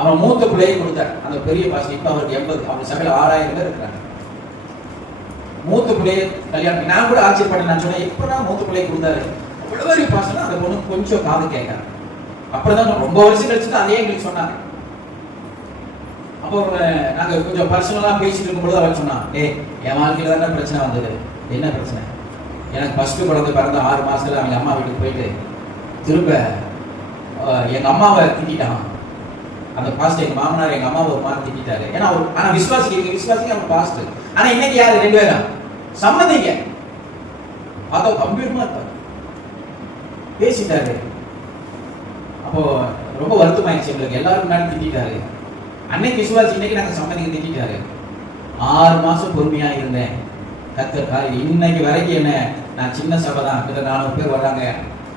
அவன் மூத்த பிள்ளையை கொடுத்தார், அந்த பெரிய பாசி. இப்ப அவருக்கு 80. அவன் சபையில 6000 பேர் இருக்கிறாங்க. மூத்த பிள்ளையை கல்யாணம். நான் கூட ஆச்சரியப்பட்டேன். நான் சொன்னேன், எப்படா மூத்த பிள்ளையை கொடுத்தாரு? அவ்வளவு பெரிய பாசம். அந்த பொண்ணு கொஞ்சம் காது கேட்க. அப்புறம் ரொம்ப வருஷம் கழிச்சுட்டு அதே எங்களுக்கு சொன்னாங்க. அப்போ நாங்க கொஞ்சம் பர்சனலா பேசிட்டு இருக்கும்போது அவன் சொன்னான், என் வாழ்க்கையில தானே பிரச்சனை வந்தது. என்ன பிரச்சனை? எனக்கு ஃபர்ஸ்ட் குழந்தை பிறந்த 6 மாசத்துல அவங்க அம்மா வீட்டுக்கு போயிட்டு திரும்ப எங்க அம்மாவை திட்டான். அந்த பாஸ்ட் எங்க மாமனார் எங்க அம்மாவை ஒரு மாதிரி திட்டாரு. ஏன்னா ஆனா விசுவாசிக்கு அவன் பாஸ்ட். ஆனா இன்னைக்கு யாரு 2 பேரும் சம்மதிங்க. அதோ கம்பீரமா இருப்பாரு, பேசிட்டாரு. அப்போ ரொம்ப வருத்தமாயிடுச்சு எங்களுக்கு. எல்லாரும் முன்னாடி திட்டாரு. அன்னைக்கு விசுவாசி, இன்னைக்கு நாங்க சம்மதிக்கு திட்டாரு. 6 மாசம் பொறுமையா இருந்தேன். கத்தர் இன்னைக்கு வரைக்கும் என்ன, நான் சின்ன சபை தான், கிட்ட 400 பேர் வர்றாங்க.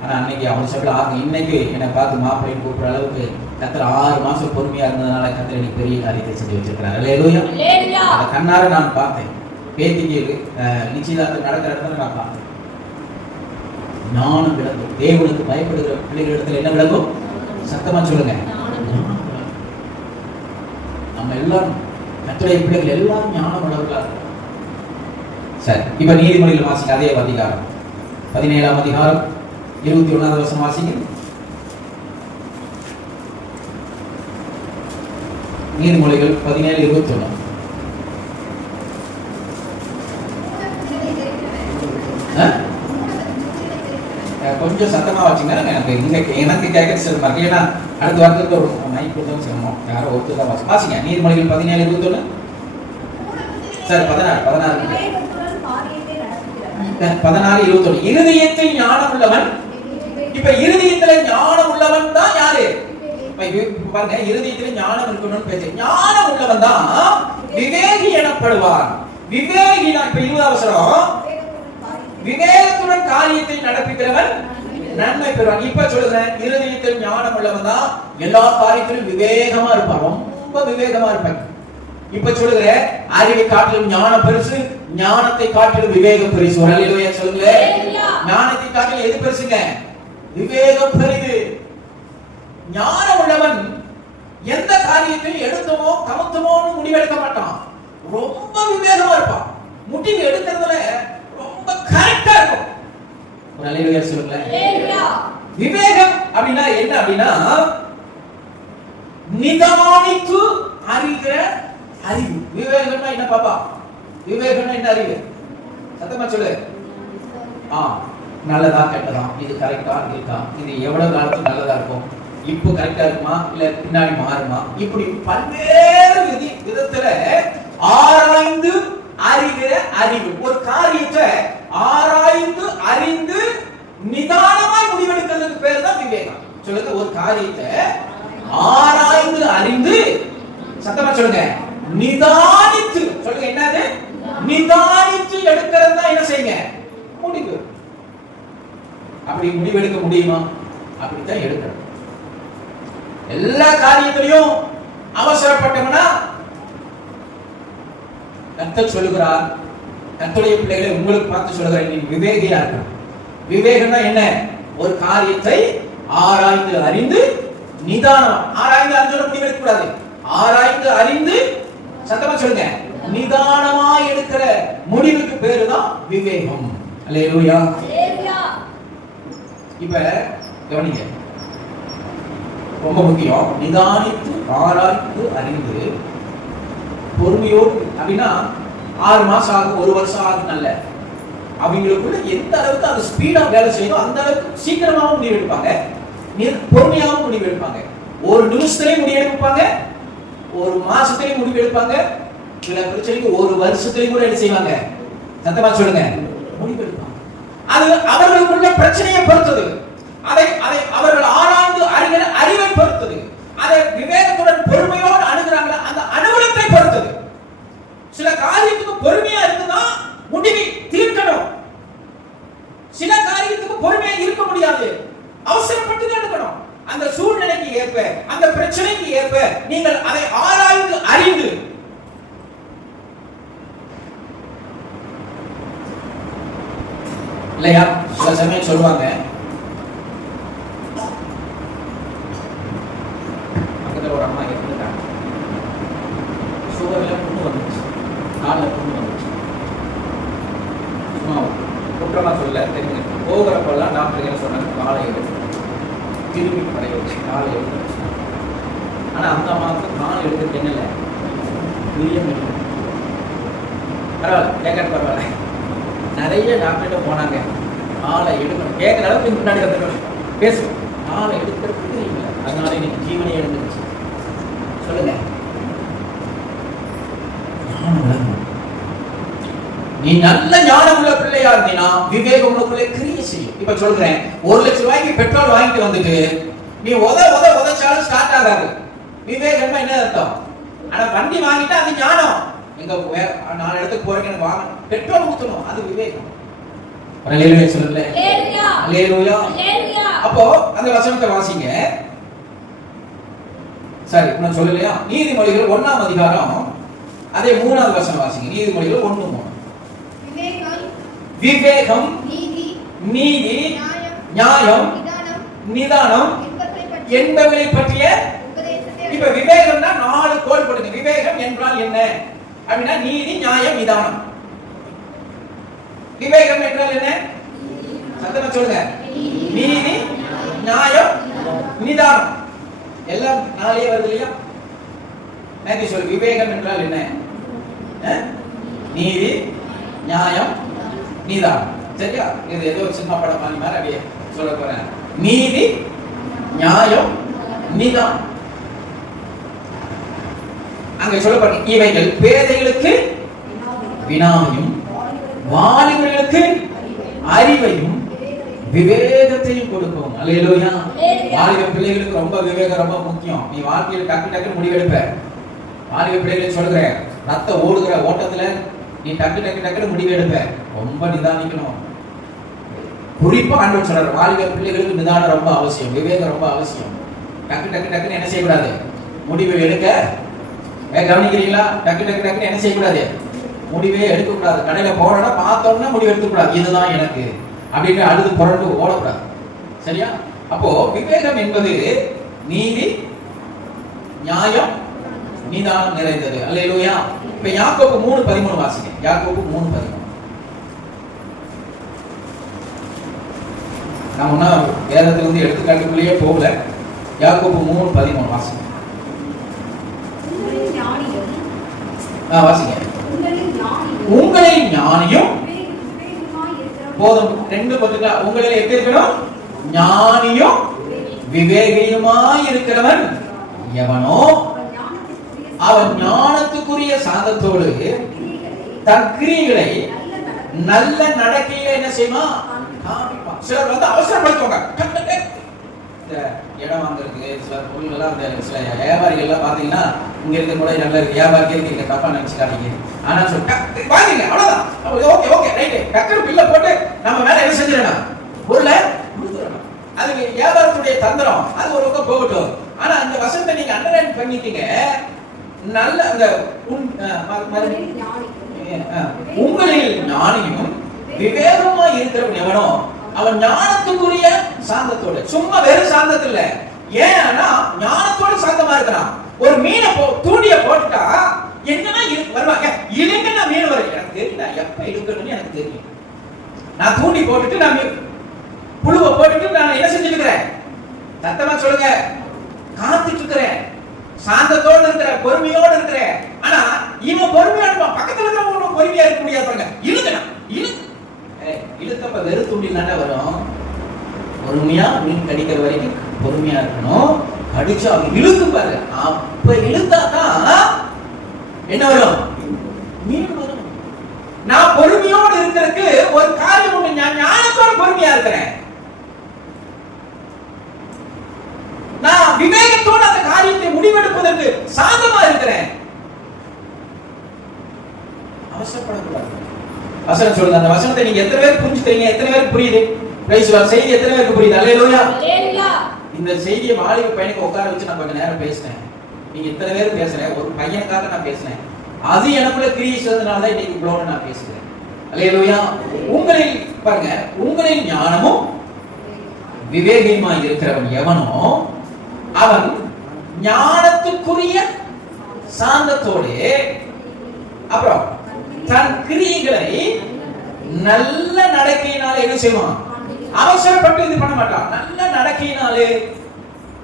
ஆனா அன்னைக்கு அவர் சபையில இன்னைக்கு என்னை பார்த்து மாப்பிள்ளைன்னு கூப்பிடுற அளவுக்கு கத்தர் 6 மாசம் பொறுமையா இருந்ததுனால கத்தர் எனக்கு பெரிய காரியத்தை செஞ்சு வச்சிருக்கிறார். அல்லேலூயா. கண்ணார நான் பார்த்தேன். பேத்திக்கு நிச்சயதார்த்தம் நடக்கிற இடத்துல நான் பார்த்தேன். ஞானம் விளங்கும். தேவனுக்கு பயப்படுகிற பிள்ளைகள் இடத்துல என்ன விளங்கும்? சத்தமா சொல்லுங்க. நம்ம எல்லாரும் கர்த்தருடைய பிள்ளைகள் எல்லாம் ஞானம் உள்ளவர்களா. சரி, இப்ப நீதிமொழிகள் வாசிக்க அதே அதிகாரம் 17ஆம் அதிகாரம் 21வது வசனம் வாசிங்க. நீதிமொழிகள் 17:21. கொஞ்சம் சத்தமா வச்சுங்க. எனக்கு கேட்க சிரமம். ஏன்னா அடுத்த வாரத்துக்கு ஒரு மைக் கொடுத்தோம் சிரமம். யாரோ ஒருத்தர் தான் வாசிங்க. நீதிமொழிகள் 17:21. சார் 16:21. இருதயத்தில் ஞானம் உள்ளவன். இப்ப இருதயத்துல ஞானம் உள்ளவன் தான் யாரு? பாருங்க, இருதயத்துல ஞானம் இருக்கணும்னு பேச. ஞானம் உள்ளவன் தான் விவேகி எனப்படுவான். விவேகி. இப்ப 20 அவசரம். விவேகத்துடன் காரியத்தை நடப்பிக்கிறவன் நன்மை பெறுவான். இப்ப சொல்லுறேன், இருதயத்தில் ஞானம் உள்ளவன் தான் எல்லா காரியத்திலும் விவேகமா இருப்பான். ரொம்ப விவேகமா இருப்பான். இப்ப சொல்லுங்க, அறிவை காட்டிலும் ஞானம் பெருசு, ஞானத்தை காட்டிலும் விவேகம் பெருசு. அல்லேலூயா சொல்லுங்க. ஞானத்தை காட்டிலும் எது பெருசுங்க? விவேகம் பெரிது. ஞானம் உள்ளவன் எந்த காரியத்தையும் எடுத்தமோ கமுத்தமோன்னு முடிவெடுக்க மாட்டான். ரொம்ப விவேகமா இருப்பான். முடிவு எடுக்கிறதுல ரொம்ப கரெக்டா இருக்கும். அல்லேலூயா சொல்லுங்க. விவேகம் அப்படின்னா என்ன? அப்படின்னா நிதானித்து அறிகிற அறிவு. விவேகம்னா என்ன பாப்பா? விவேகம்னா என்ன அறிவு? சத்தமா சொல்லு. நல்லதா கெட்டதா, இது கரெக்டா இருக்கா, இது எவ்வளவு காலத்துக்கு நல்லதா இருக்கும், இப்போ கரெக்டா இருக்குமா இல்ல பின்னாடி மாறுமா, இப்படி பல்வேறு விதத்துல ஆராய்ந்து அறிகிற அறிவு. ஒரு காரியத்தை ஆராய்ந்து அறிந்து நிதானமாய் முடிவெடுக்கிறதுக்கு பேர் தான் விவேகம். சொல்லுங்க, ஒரு காரியத்தை ஆராய்ந்து அறிந்து, சத்தமா சொல்லுங்க, நிதானித்து. சொல்லுங்க, என்னது? நிதானித்து எடுக்கிறது தான் என்ன செய்யுங்க? முடிவு. அப்படி முடிவெடுக்க முடியுமா? அப்படித்தான் எடுக்கணும். எல்லா காரியத்திலையும் அவசரப்பட்டவனா கர்த்தர் சொல்லுகிறார், கர்த்தருடைய பிள்ளைகளை உங்களுக்கு பார்த்து சொல்லுகிறேன், நீ விவேகியா இருக்கணும். விவேகம்னா என்ன? ஒரு காரியத்தை ஆராய்ந்து அறிந்து நிதானம். ஆராய்ந்து அறிந்து முடிவெடுக்க கூடாது. ஆராய்ந்து அறிந்து, சத்தமா சொல்லுங்க, நிதானமா எடுக்கிற முடிவுக்கு பேரு தான் விவேகம். அல்லேலூயா. இப்ப கவனிங்க, ரொம்ப முக்கியம். நிதானித்து ஆராய்ந்து அறிந்து பொறுமையோடு. அப்படின்னா 6 மாசம் ஆகும், 1 வருஷம் ஆகும். நல்ல அவங்களுக்குள்ள எந்த அளவுக்கு அது ஸ்பீடா வேலை செய்யணும் அந்த அளவுக்கு சீக்கிரமாவும் முடிவு எடுப்பாங்க, பொறுமையாவும் முடிவு எடுப்பாங்க. ஒரு நிமிஷத்துலயும் முடிவு எடுப்பாங்க, ஒரு மாசத்துலயும் முடிவு எடுப்பாங்க, சில பிரச்சனைக்கு 1 வருஷத்துலயும் கூட என்ன செய்வாங்க? சத்தமா சொல்லுங்க, முடிவு எடுப்பாங்க. அது அவர்களுக்குள்ள பிரச்சனையை பொறுத்தது. அதை அவர்கள் ஆராய்ந்து அறிகிற அறிவை பொறுத்தது. அதை விவேகத்துடன் பொறுமையோடு அணுகுறாங்க, அந்த அனுகூலத்தை பொறுத்தது. சில காரியத்துக்கு பொறுமையா இருக்குதான் முடிவு முடியாது. அவசரப்பட்டு தான் எடுக்கணும். அந்த சூழ்நிலைக்கு ஏற்ப, அந்த பிரச்சனைக்கு ஏற்ப நீங்கள் அதை ஆராய்ந்து அறிந்து இல்லையா? சில சமயம் சொல்லுவாங்க, பக்கத்துல ஒரு அம்மா இருந்துட்டாங்க, சுகர்ல புண்ணு வந்துச்சு, காலில் புண்ணு வந்துச்சு. சும்மா குற்றமா சொல்ல தெரிஞ்சு போகிறப்பெல்லாம் டாக்டர் என்ன சொன்னாங்க, காலை எடுத்து திரும்பி படைய வச்சு காலை எடுத்து வச்சு. ஆனா அந்த அம்மாவுக்கு கால் எடுத்து என்னல பிரியம் இல்லை. பரவாயில்ல, கேட்கறது பரவாயில்ல. நிறைய டாக்டர்கிட்ட போனாங்க, ஆளை எடுக்கணும் கேட்கிற அளவுக்கு முன்னாடி வந்து பேசுவோம். ஆளை எடுக்கிறதுக்கு இல்லை, அதனால இன்னைக்கு ஜீவனை எழுந்துருச்சு. சொல்லுங்க, நீ நல்ல ஞானம் உள்ள பிள்ளையா இருந்தீனா விவேகம் உனக்குள்ளே கிரியை செய்யும். இப்ப சொல்றேன், 1 லட்சம் ரூபாய்க்கு பெட்ரோல் வாங்கிட்டு வந்துட்டு நீ உதச்சாலும் ஸ்டார்ட் ஆகாது. விவேகமா என்ன அர்த்தம்? ஆனா வண்டி வாங்கிட்டா அது ஞானம். எங்க 4 இடத்துக்கு போறீங்க, எனக்கு வாங்க பெட்ரோல் ஊத்தணும், அது விவேகம். அல்லேலூயா சொல்லுங்க. அல்லேலூயா. அப்போ அந்த வசனத்தை வாசிங்க. சரி, நான் சொல்லலையா? நீதிமொழிகள் 1ஆம் அதிகாரம் அதே 3வது வசனம் வாசிங்க. நீதிமொழிகள் 1:3. விவேகம், நீதி, நியாயம், நிதானம் என்பவை பற்றிய. இப்ப விவேகம்னா 4 கோல் போடுங்க. விவேகம் என்றால் என்ன அப்படின்னா நீதி, நியாயம், நிதானம். விவேகம் என்றால் என்ன? சத்தமா சொல்லுங்க. நீதி, நியாயம், நிதானம். எல்லாம் 4 வருது இல்லையா? நேத்து சொல்லு, விவேகம் என்றால் என்ன? நீதி, நியாயம், நிதானம். சரியா? இது ஏதோ சின்ன படம் மாதிரி அப்படியே சொல்ல போறேன். நீதி, நியாயம், நிதானம். அங்க சொல்லப்பட்ட இவைகள் பேதைகளுக்கு வினாவையும் வாலிபர்களுக்கு அறிவையும் விவேகத்தையும் கொடுக்கும். அல்லேலூயா. வாலிப பிள்ளைகளுக்கு ரொம்ப விவேகம் ரொம்ப முக்கியம். நீ வாழ்க்கையில டக்கு டக்கு முடிவெடுப்ப. வாலிப பிள்ளைகளுக்கு சொல்றேன், ரத்த ஓடுகிற ஓட்டத்துல நீ டக்கு டக்கு டக்குன்னு முடிவெடுப்ப. ரொம்ப நிதானிக்கணும். குறிப்பா ஆண்டவர் சொல்றாரு, வாலிப பிள்ளைகளுக்கு நிதானம் ரொம்ப அவசியம், விவேகம் ரொம்ப அவசியம். டக்கு டக்கு டக்குன்னு என்ன செய்யக்கூடாது? முடிவு எடுக்க. கவனிக்கிறீங்களா? டக்கு டக்கு டக்குன்னு என்ன செய்யக்கூடாது? முடிவே எடுக்க கூடாது. கடையில போறோம்னா பார்த்தோம்னா முடிவு எடுக்க கூடாது. இதுதான் எனக்கு அப்படின்னு அழுது புரண்டு ஓடக்கூடாது. சரியா? அப்போ விவேகம் என்பது நீதி, நியாயம், நிதானம் நிறைந்தது. அல்லேலூயா. இப்ப யாக்கோபு 3:13 வாசிங்க. யாக்கோபு 3:13. நான் ஒன்னா வேதத்துல இருந்து எடுத்துக்காட்டுக்குள்ளேயே போகல. யாக்கோபு 3:13 வாசிங்க. வாசிங்க. உங்களில் ஞானியும் போதும். 2 போட்டுக்கா. உங்களில் எப்படி இருக்கணும்? ஞானியும் விவேகியுமாய் இருக்கிறவன் எவனோ அவன் ஞானத்துக்குரிய சாந்தத்தோடு தன் கிரியைகளை நல்ல நடக்கையில என்ன செய்வான்? காமிப்பான். சிலர் வந்து அவசரப்படுத்துவாங்க. இந்த இடம் வாங்குறதுக்கு சில பொருள் எல்லாம் அந்த சில வியாபாரிகள் எல்லாம் பாத்தீங்கன்னா இங்க இருக்க கூட நல்ல வியாபாரிக்கு இருக்கு, தப்பா நினைச்சுக்காதீங்க. ஆனா வாங்கிங்க அவ்வளவுதான். ஓகே ஓகே ரைட், டக்குனு பில்ல போட்டு நம்ம மேல என்ன செஞ்சிடணும்? பொருளை கொடுத்துடணும். அது வியாபாரத்துடைய தந்திரம். அது ஒரு பக்கம் போகட்டும். ஆனா இந்த வசனத்தை நீங்க அண்டர்லைன் பண்ணிட்டீங்க. நல்ல அந்த உங்களில் ஞானியும் விவேகமாய் இருக்கிறவன் எவனோ அவன் ஞானத்துக்குரிய சாந்தத்தோடு, சும்மா வெறும் சாந்தத்துல. ஏன்னா ஞானத்தோட சாந்தமா இருக்கிறான். ஒரு மீனை தூண்டிய போட்டுட்டா என்னன்னா வருவாங்க, இழுங்கன்னா மீன் வரும். எனக்கு தெரியல எப்ப இழுக்கணும்னு எனக்கு தெரியும். நான் தூண்டி போட்டுட்டு நான் புழுவை போட்டுட்டு நான் என்ன செஞ்சுட்டு இருக்கிறேன்? சத்தமா சொல்லுங்க. காத்துட்டு இருக்கிறேன், சாந்தத்தோடு இருக்கிற, பொறுமையோடு இருக்கிற. ஆனா இவன் பொறுமையா இருப்பான், பக்கத்துல இருக்கிறவங்க பொறுமையா இருக்க முடியாது. இழுக்கணும், இழுத்தப்ப வெறு தூண்டில் வரும். பொறுமையா மீன் கடிக்கிற வரைக்கும் பொறுமையா இருக்கணும். கடிச்சு அவங்க இழுத்து பாரு, அப்ப இழுத்தாதான் என்ன வரும்? மீன் வரும். நான் பொறுமையோடு இருக்கிறதுக்கு ஒரு காரியம் உண்டு. நான் ஞானத்தோட பொறுமையா இருக்கிறேன். நான் விவேகத்தோடு அந்த காரியத்தை முடிவெடுப்பதற்கு சாந்தமா இருக்கிறேன். அவசரப்படக்கூடாது. வசனம் சொல்லுங்க. அந்த வசனத்தை நீங்க எத்தனை பேர் புரிஞ்சுக்கிறீங்க? எத்தனை பேருக்கு புரியுது? Praise Lord. செய்தி எத்தனை பேருக்கு புரியுது? அல்லேலூயா. இந்த செய்தியை வாலிப பையனுக்கு உட்கார வச்சு நான் கொஞ்ச நேரம் பேசினேன். நீங்க இத்தனை பேர் பேசுறேன், ஒரு பையனுக்காக நான் பேசினேன். அது எனக்குள்ள கிரியை செய்ததுனால தான் இன்னைக்கு இவ்வளவு நான் பேசுறேன். அல்லேலூயா. உங்களில் பாருங்க, உங்களில் ஞானமும் விவேகமாய் இருக்கிறவன் எவனோ அவன் ஞானத்துக்குரிய சாந்தத்தோடு அப்புறம் தன் கிரியைகளை நல்ல நடக்கையினால என்ன செய்வான்? அவசரப்பட்டு இது பண்ண மாட்டான். நல்ல நடக்கையினாலே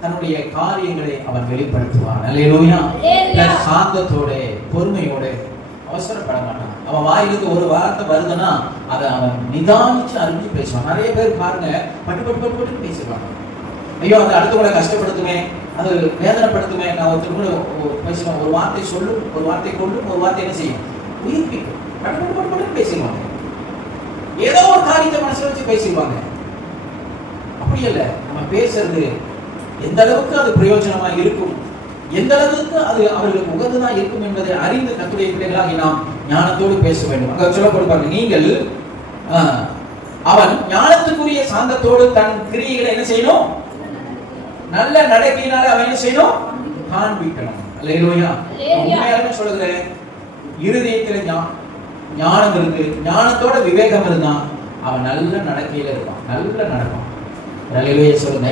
தன்னுடைய காரியங்களை அவன் வெளிப்படுத்துவான். அல்லேலூயா. சாந்தத்தோட பொறுமையோட அவசரப்பட மாட்டான். அவன் வாயிலிருந்து ஒரு வார்த்தை வருதுன்னா அதை அவன் நிதானிச்சு அறிஞ்சு பேசுவான். நிறைய பேர் பாருங்க பட்டு பட்டு பட்டு பட்டு பேசுவாங்க. ஐயோ அது அடுத்தவங்களை கஷ்டப்படுத்துமே, அது வேதனைப்படுத்துமே. நான் ஒருத்தர் கூட பேசுவேன், ஒரு வார்த்தை சொல்லும், ஒரு வார்த்தை கொள்ளும், ஒரு வார்த்தை என்ன செய்யும்? உயிர்ப்பிக்கும். பட்டு பட்டு பட்டு பட்டு பேசிடுவாங்க. ஏதோ ஒரு காரியத்தை மனசுல வச்சு பேசிடுவாங்க. அப்படி இல்ல, நம்ம பேசுறது எந்த அளவுக்கு அது பிரயோஜனமா இருக்கும், எந்த அளவுக்கு அது அவர்களுக்கு உகந்ததா இருக்கும் என்பதை அறிந்து கர்த்தருடைய பிள்ளைகளாகி நாம் ஞானத்தோடு பேச வேண்டும். அங்க சொல்லப்படுவாங்க, நீங்கள் அவன் ஞானத்துக்குரிய சாந்தத்தோடு தன் கிரியைகளை என்ன செய்யணும்? நல்ல நடக்கையினால அவன் என்ன செய்யணும்? காண்பிக்கணும். அல்லேலூயா. உண்மையாலுமே சொல்லுகிறேன், இருதயத்துல ஞானம் இருக்கு, ஞானத்தோட விவேகம் இருந்தா அவன் நல்ல நடக்கையில இருப்பான், நல்ல நடப்பான். அல்லேலூயா சொல்லுங்க.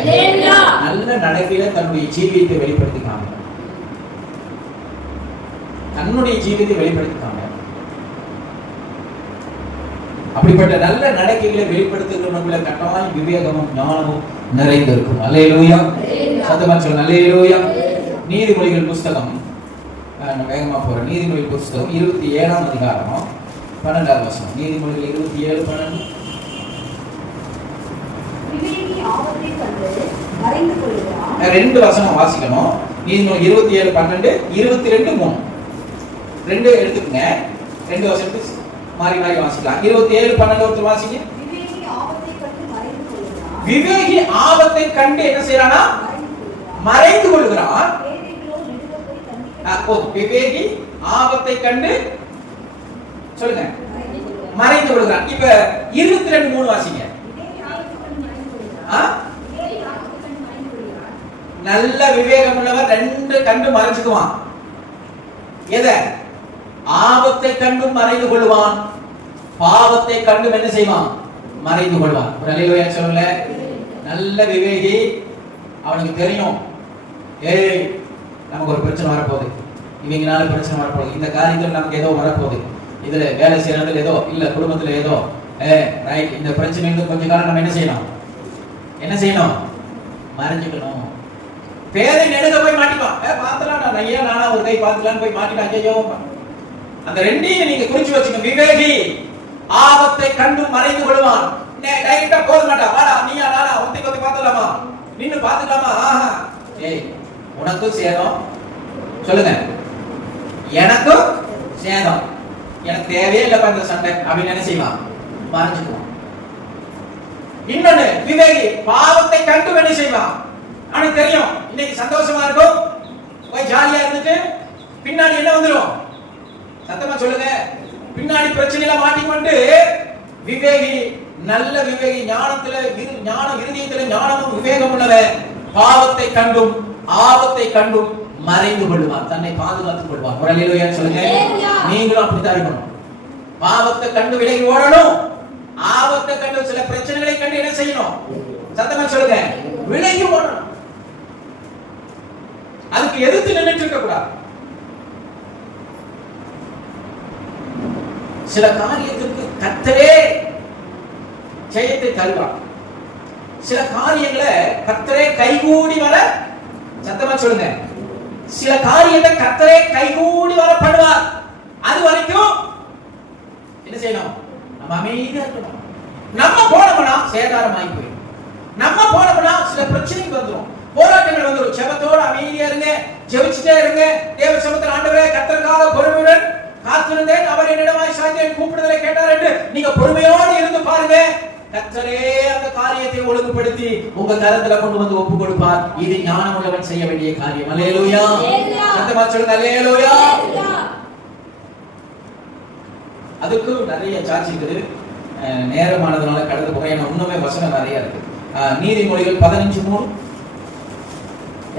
நல்ல நடக்கையில தன்னுடைய ஜீவியத்தை வெளிப்படுத்திக்காங்க, தன்னுடைய ஜீவியத்தை வெளிப்படுத்திக்காங்க. அப்படிப்பட்ட நல்ல நடக்கைகளை வெளிப்படுத்துகிறவங்கள கட்டாயம் விவேகமும் ஞானமும் நிறைந்திருக்கும். அல்லேலூயா. சத்தமா சொல்லுங்க. அல்லேலூயா. நீதிமொழிகள் புஸ்தகம், வேகமா போறேன். நீதிமொழிகள் புஸ்தகம் 27ஆம் அதிகாரம் 12ஆவது வசனம். நீதிமொழிகள் 27:12. ரெண்டு வசனம் வாசிக்கணும். நீதிமொழி 27:12, 22:3. ரெண்டு எடுத்துக்கங்க. ரெண்டு வசனத்துக்கு மாறி மாறி வாசிக்கலாம். 27:12 ஒருத்தர் வாசிங்க. விவேகி ஆபத்தை கண்டு என்ன செய்யறானா? மறைந்து கொள்கிறான். விவேகி ஆபத்தை கண்டு சொல்லுங்க, மறைந்து கொள்கிறான். இப்ப 22:3 வாசிங்க. நல்ல விவேகம் உள்ளவர் ரெண்டு கண்டு மறைச்சுக்குவான். எதை? ஆபத்தை கண்டும் மறைந்து கொள்வான், பாவத்தை கண்டும் என்ன செய்வான்? மறைந்து கொள்வான். ஒரு அல்லேலூயா சொல்லுங்க. நல்ல விவேகி அவனுக்கு தெரியும், ஏய் நமக்கு ஒரு பிரச்சனை வரப்போகுது, இவங்கனால பிரச்சனை வரப்போகுது, இந்த காரியத்தில் நமக்கு ஏதோ வரப்போகுது, இதுல வேலை செய்யறதுல ஏதோ இல்ல, குடும்பத்துல ஏதோ ரைட், இந்த பிரச்சனை இருந்து கொஞ்ச காலம் நம்ம என்ன செய்யணும்? என்ன செய்யணும்? மறைஞ்சுக்கணும். பேரை நெடுக போய் மாட்டிப்பான். பார்த்தலாம் நான் ஐயா நானா ஒரு கை பார்த்துலான்னு போய் மாட்டிட்டான். ஐயோ, அந்த ரெண்டையும் நீங்க குறிச்சு வச்சுங்க. விவேகி ஆபத்தை கண்டு மறைந்து கொள்வான். டைரக்டா போக மாட்டான். வாடா நீயா நானா ஒத்தி கொத்தி பார்த்தலாமா, நின்னு பார்த்துக்கலாமா? ஆஹா, ஏய் உனக்கும் சேதம், சொல்லுங்க எனக்கும் சேதம், எனக்கு தேவையே இல்ல இந்த சண்டை அப்படின்னு என்ன செய்வான்? மறைஞ்சுக்குவான். இன்னொன்னு, விவேகி பாவத்தை கண்டு என்ன செய்வான்? அவனுக்கு தெரியும் இன்னைக்கு சந்தோஷமா இருக்கும், போய் ஜாலியா இருந்துட்டு பின்னாடி என்ன வந்துடும்? சத்தமா சொல்லுங்க. பின்னாடி பிரச்சனையில மாட்டிக்கொண்டு விவேகி, நல்ல விவேகி, ஞானத்துல ஞானம் இருதயத்துல ஞானமும் விவேகம் உள்ளவன் பாவத்தை கண்டும் ஆபத்தை கண்டும் மறைந்து கொள்வான், தன்னை பாதுகாத்துக் கொள்வான். ஒரு அல்லேலூயா சொல்லுங்க. நீங்களும் அப்படித்தான் இருக்கணும். பாவத்தை கண்டு விலகி ஓடணும், ஆபத்தை கண்டு சில பிரச்சனைகளை கண்டு என்ன செய்யணும்? சத்தமா சொல்லுங்க, விலகி ஓடணும். அதுக்கு எதிர்த்து நின்னுட்டு இருக்க கூடாது. சில காரியத்துக்கு கர்த்தரே ஜெயத்தை தருவார். சில காரியங்களை கர்த்தரே கைகூடி வர, சத்தமா சொல்லுங்க, சில காரியத்தை கர்த்தரே கைகூடி வர பண்ணுவார். அது வரைக்கும் என்ன செய்யணும்? நம்ம அமைதியா இருக்கணும். நம்ம போனோம்னா சேதாரமாகி போயிடும். நம்ம போனோம்னா சில பிரச்சனைகள் வந்துடும், போராட்டங்கள் வந்துடும். ஜெபத்தோட அமைதியா இருங்க, ஜெபிச்சுட்டே இருங்க. தேவ சமூகத்தில் ஆண்டவரே கர்த்தருக்காக பொறுமையுடன் காத்திருந்தேன், அவர் என்னிடமாய் சாய்ந்தேன், கூப்பிடுதலை கேட்டார் என்று நீங்க பொறுமையோடு இருந்து பாருங்க. கர்த்தரே அந்த காரியத்தை ஒழுங்குபடுத்தி உங்க கரத்துல கொண்டு வந்து ஒப்பு கொடுப்பார். இது ஞானம் உள்ளவன் செய்ய வேண்டிய காரியம். அல்லேலூயா. சத்தமா சொல்லுங்க அல்லேலூயா. அதுக்கு நிறைய சாட்சி இருக்குது. நேரமானதுனால கடந்து போக இன்னுமே வசனம் நிறைய இருக்கு. நீதிமொழிகள் 15:3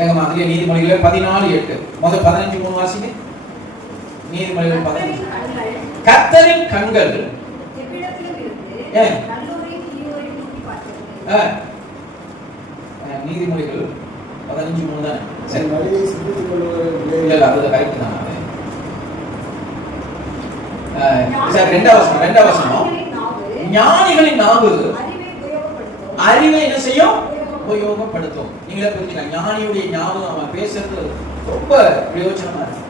ஏகமா அதுல நீதிமொழிகள் 14:8 முதல் 15:3 வாசிங்க. நீதிமொழிகள் 15. கர்த்தரின் கண்கள் நீதிமொழிகள் 15:3 தான். சரி, இல்ல அது கரெக்ட் தான். சார் ரெண்டாவது வசனம் ஞானிகளின் நாவு அறிவை என்ன செய்யும்? உபயோகப்படுத்தும். நீங்களே புரிஞ்சுக்கலாம். ஞானியுடைய ஞாபகம் அவன் பேசுறது ரொம்ப பிரயோஜனமா இருக்கு.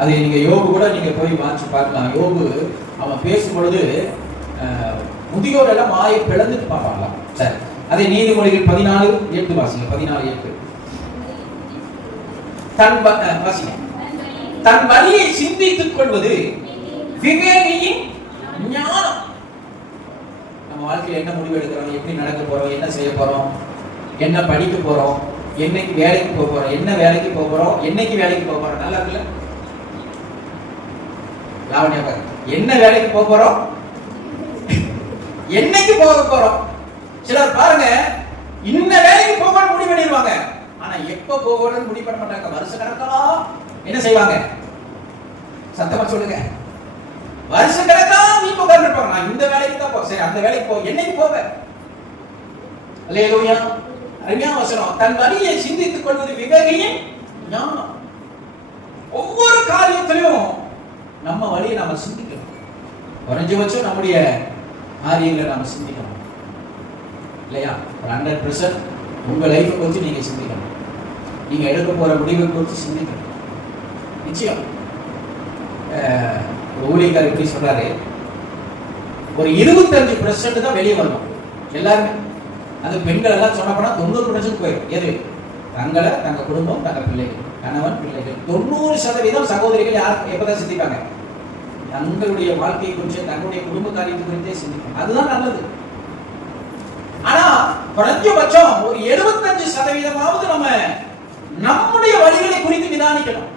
அது நீங்க யோபு கூட நீங்க போய் வாசிச்சு பார்க்கலாம். யோபு அவன் பேசும் பொழுது முதியோர் எல்லாம் மாயை பிளந்துட்டு பார்ப்பாங்களாம். சரி, அதே நீதிமொழிகள் 14:8 வாசிங்க. 14:8 தன் வழியை சிந்தித்துக் கொள்வது விவேகியின் ஞானம். நம்ம வாழ்க்கையில் என்ன முடிவு எடுக்கிறோம், எப்படி நடக்க போறோம், என்ன செய்ய போறோம், என்ன படிக்க போறோம், என்னைக்கு வேலைக்கு போக போறோம், என்ன வேலைக்கு போக போறோம், என்னைக்கு வேலைக்கு போக போறோம். நல்லா இருக்குல்ல லாவண்யா? என்ன வேலைக்கு போக போறோம், என்னைக்கு போக போறோம். சிலர் பாருங்க இந்த வேலைக்கு போகணும்னு முடிவு பண்ணிடுவாங்க. ஆனா எப்ப போகணும்னு முடிவு பண்ண மாட்டாங்க. வருஷ கணக்கா என்ன செய்வாங்க? சத்தமா சொல்லுங்க. வருஷ கணக்கா வீட்டு உட்கார்ந்து இருப்பாங்க. நான் இந்த வேலைக்கு தான் போக, சரி அந்த வேலைக்கு போ, என்னைக்கு போக. அல்லேலூயா. அருமையான வசனம். தன் வழியை சிந்தித்துக் கொள்வது விவேகியின் ஞானம். ஒவ்வொரு காரியத்திலும் நம்ம வழியை நாம சிந்திக்கணும். குறைஞ்சபட்சம் நம்முடைய காரியங்களை நாம சிந்திக்கணும் இல்லையா? 100% உங்க லைஃபை குறித்து நீங்க சிந்திக்கணும். நீங்க எடுக்க போற முடிவை குறித்து சிந்திக்கணும். நிச்சயம். ஒரு ஊழியக்காரர் எப்படி சொல்றாரு, ஒரு 25% தான் வெளியே வரணும் எல்லாருமே. அது பெண்கள் எல்லாம் சொன்ன போனா 90% போயிடும். எது? தங்களை, தங்க குடும்பம், தங்க பிள்ளைகள், கணவன், பிள்ளைகள். 90% சகோதரிகள் யார் எப்பதான் சிந்திப்பாங்க? தங்களுடைய வாழ்க்கையை குறித்து, தங்களுடைய குடும்ப காரியத்தை குறித்தே சிந்திப்பாங்க. அதுதான் நல்லது. ஆனா குறைஞ்சபட்சம் ஒரு 75% நம்ம நம்முடைய வழிகளை குறித்து நிதானிக்கணும்.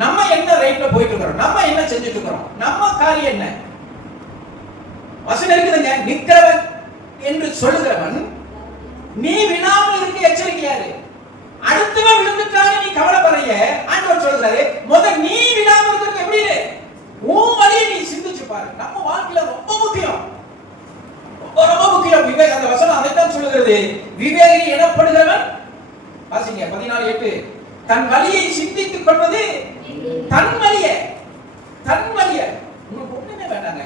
நம்ம என்ன ரைட்ல போயிட்டு இருக்கிறோம், நம்ம என்ன செஞ்சுட்டு இருக்கிறோம், நம்ம காரியம் என்ன. வசனம் இருக்குதுங்க, நிக்கிறவன் என்று சொல்லுகிறவன் நீ விழாமல் இருக்க எச்சரிக்கையாரு. அடுத்தவன் விழுந்துட்டாங்க நீ கவலைப்படுறீங்க. ஆண்டவர் சொல்றாரு, முதல் நீ விழாமல் இருக்கிறது எப்படி? உன் வழியை நீ சிந்திச்சு பாரு. நம்ம வாழ்க்கையில ரொம்ப முக்கியம், ரொம்ப முக்கியம் விவேகம். அந்த வசனம் அதைத்தான் சொல்லுகிறது. விவேகி எனப்படுகிறவன் வாசிங்க 14:8 தன் வழியை சிந்தித்துக் கொள்வது. தன் வழியை உங்களுக்கு ஒண்ணுமே வேண்டாங்க.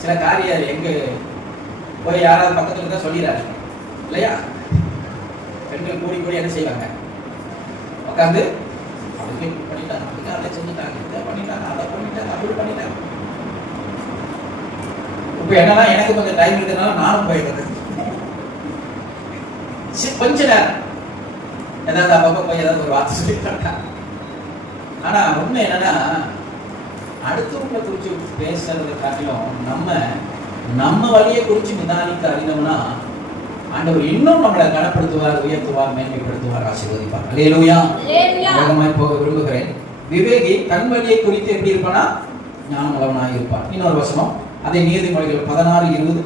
சில காரியம் எங்க போய் யாராவது பக்கத்துல இருந்தா சொல்லிடுறாரு இல்லையா? பெண்கள் கூடி கூடி என்ன செய்வாங்க? உட்காந்து பண்ணிட்டாங்க, அதை செஞ்சுட்டாங்க, இதை பண்ணிட்டாங்க, அதை பண்ணிட்டாங்க, அப்படி பண்ணிட்டாங்க. இப்ப என்னன்னா எனக்கு கொஞ்சம் டைம் இருக்கிறதுனால நானும் போயிடுறது. கொஞ்ச நேரம் ஏதாவது அப்பப்ப போய் ஏதாவது ஒரு வார்த்தை சொல்லிட்டாங்க. ஆனா உண்மை என்னன்னா, அடுத்தவங்களை குறிச்சு பேசுறதை காட்டிலும் நம்ம வழியை குறிச்சு நிதானிக்க அறிந்தோம்னா ஆண்டவர் இன்னும் நம்மளை கனப்படுத்துவார், உயர்த்துவார், மேன்மைப்படுத்துவார், ஆசீர்வதிப்பார். அல்லேலூயா. வேகமாய் போக விரும்புகிறேன். விவேகி தன் வழியை குறித்து எப்படி இருப்பானா? ஞானமுள்ளவனாய் இருப்பார். இன்னொரு வசனம், அதே நீதிமொழிகள் 16:20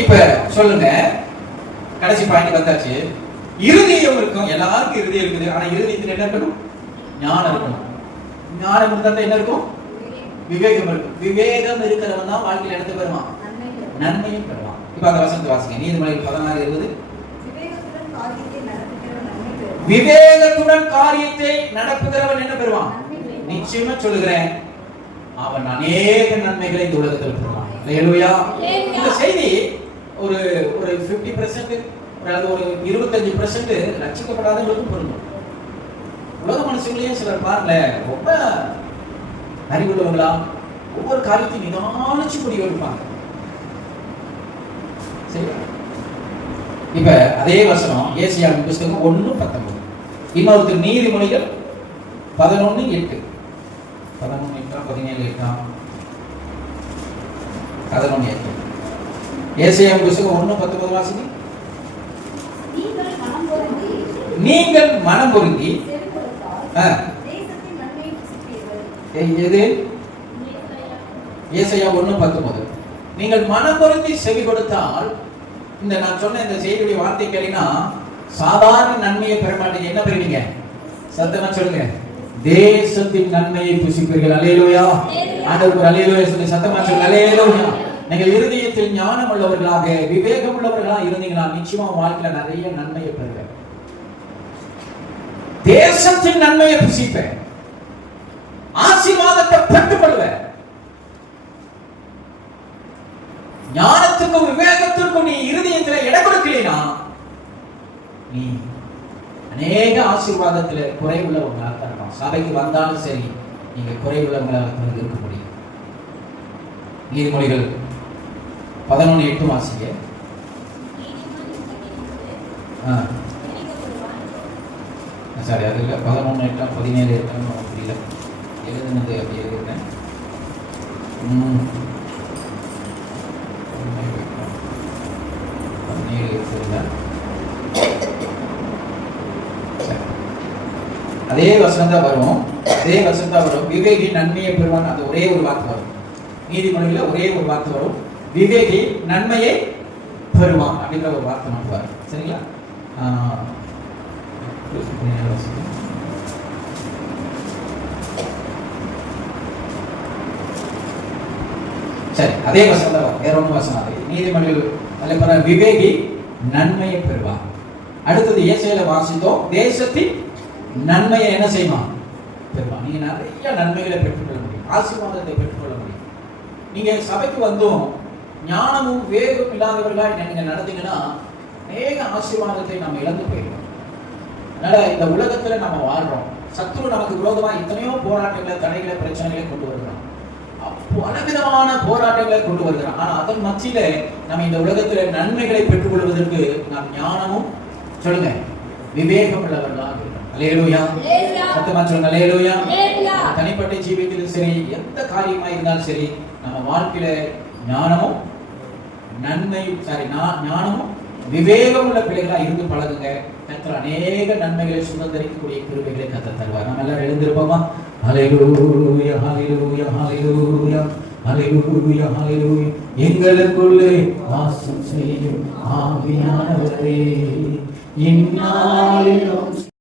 இப்ப சொல்லுங்க. கடைசி பாயிண்ட் வந்தாச்சு. இருதயம் இருக்கும், எல்லாருக்கும் இருதயம் இருக்குது. ஆனா இருதயத்தில் என்ன இருக்கணும்? ஞானம் இருக்கணும். ஞானம் இருந்தா என்ன இருக்கும்? விவேகம் இருக்கும். விவேகம் இருக்கிறவன் தான் வாழ்க்கையில் எடுத்து பெறுவான், நன்மையும் பெறுவான். இப்ப அந்த வசனத்தை வாசிங்க. நீதிமொழிகள் 16:20 விவேகத்துடன் காரியத்தை நடப்புகிறவன் என்ன பெறுவான்? நிச்சயமா சொல்லுகிறேன், அவன் அநேக நன்மைகளை இந்த உலகத்தில் பெறுவான். அல்லேலூயா. இந்த செய்தி ஒரு 50% அதாவது ஒரு 25% ரட்சிக்கப்படாதவங்களுக்கும் பொருந்தும். உலக மனுஷங்களையும் சிலர் பாருங்க, ரொம்ப அறிவுள்ளவங்களா ஒவ்வொரு காரியத்தையும் நிதானிச்சு முடிவு எடுப்பாங்க. சரி, இப்ப அதே வசனம் ஏசாயாவின் புத்தகம் 1:19. இன்னொரு நீதிமொழிகள் 11:8 11:8 ஏசாயாவின் புத்தகம் 1:19 வாசிங்க. நீங்கள் மனம் பொருந்தி எது? ஏசாயா 1:19. நீங்கள் மனம் பொருந்தி செவி கொடுத்தால், இந்த நான் சொன்ன இந்த செய்தியுடைய வார்த்தை கேட்டீங்கன்னா சாதாரண நன்மையை பெற மாட்டீங்க. என்ன பெறுவீங்க? சத்தமா சொல்லுங்க, தேசத்தின் நன்மையை புசிப்பீர்கள். அல்லேலூயா. ஆண்டவருக்கு அல்லேலூயா சொல்லி சத்தமா சொல்லுங்க, அல்லேலூயா. நீங்கள் இருதயத்தில் ஞானம் உள்ளவர்களாக, விவேகம் உள்ளவர்களாக இருந்தீங்கன்னா நிச்சயமா வாழ்க்கையில நிறைய நன்மையை பெறுவேன். தேசத்தின் நன்மையை புசிப்பேன், ஆசீர்வாதத்தை பெற்றுக்கொள்வேன். ஞானத்துக்கும் விவேகத்திற்கும் நீ இருதயத்தில் இடம் கொடுக்கலைனா நீ அநேக ஆசீர்வாதத்தில் குறைவுள்ளவங்களாக இருக்கலாம். சபைக்கு வந்தாலும் சரி, நீங்க குறைவுள்ளவங்களாக இருக்க முடியும். நீதிமொழிகள் 11:8 வாசிங்க. சாரி, அது இல்லை, 11:8 17 இருக்கணும். அப்படி இல்லை, எழுதுனது அப்படி எழுதுறேன். அதே வசனம் தான் வரும், அதே வசனம் தான் வரும். விவேகி நன்மையை பெறுவான், அது ஒரே ஒரு வார்த்தை வரும். நீதிமொழியில ஒரே ஒரு வார்த்தை வரும், விவேகி நன்மையை பெறுவான் அப்படிங்கிற ஒரு வார்த்தை மட்டும் வரும். சரிங்களா? சரி, அதே வசனம் தான் வரும், வேற ஒன்றும் வசனம் அது. நீதிமொழிகள் விவேகி நன்மையை பெறுவான். அடுத்தது ஏசாயால வாசித்தோம், தேசத்தின் நன்மையை என்ன செய்வான்? பெறுவான். நீங்க நிறைய நன்மைகளை பெற்றுக்கொள்ள முடியும், ஆசீர்வாதத்தை பெற்றுக்கொள்ள முடியும். நீங்க சபைக்கு வந்தும் ஞானமும் விவேகம் இல்லாதவர்களா நீங்க நடந்தீங்கன்னா அநேக ஆசீர்வாதத்தை நம்ம இழந்து போயிடும். அதனால இந்த உலகத்துல நம்ம வாழ்றோம், சத்துரு நமக்கு விரோதமா எத்தனையோ போராட்டங்களை, தடைகளை, பிரச்சனைகளை கொண்டு வருகிறோம். பலவிதமான போராட்டங்களை கொண்டு வருகிறான். ஆனா அதன் மத்தியில நம்ம இந்த உலகத்துல நன்மைகளை பெற்றுக் கொள்வதற்கு நாம் ஞானமும் சொல்லுங்க விவேகம் உள்ளவர்களாக இருக்கணும். அல்லேலூயா. சத்தமா சொல்லுங்க, அல்லேலூயா. தனிப்பட்ட ஜீவியத்திலும் சரி, எந்த காரியமா இருந்தாலும் சரி, நம்ம வாழ்க்கையில ஞானமும் ஞானமும் விவேகம் உள்ள பிள்ளைகளா இருந்து பழகுங்க. கர்த்தர் அநேக நன்மைகளை சுதந்திரிக்கக்கூடிய கிருபைகளை கர்த்தர் தருவார். நம்ம எல்லாரும் எழுந்திருப்போமா? ஹல்லேலூயா, ஹல்லேலூயா, ஹல்லேலூயா, ஹல்லேலூயா, ஹல்லேலூயா. எங்களுக்குள்ளே வாசம் செய்யும் ஆவியானவரே, இந்நாளிலும்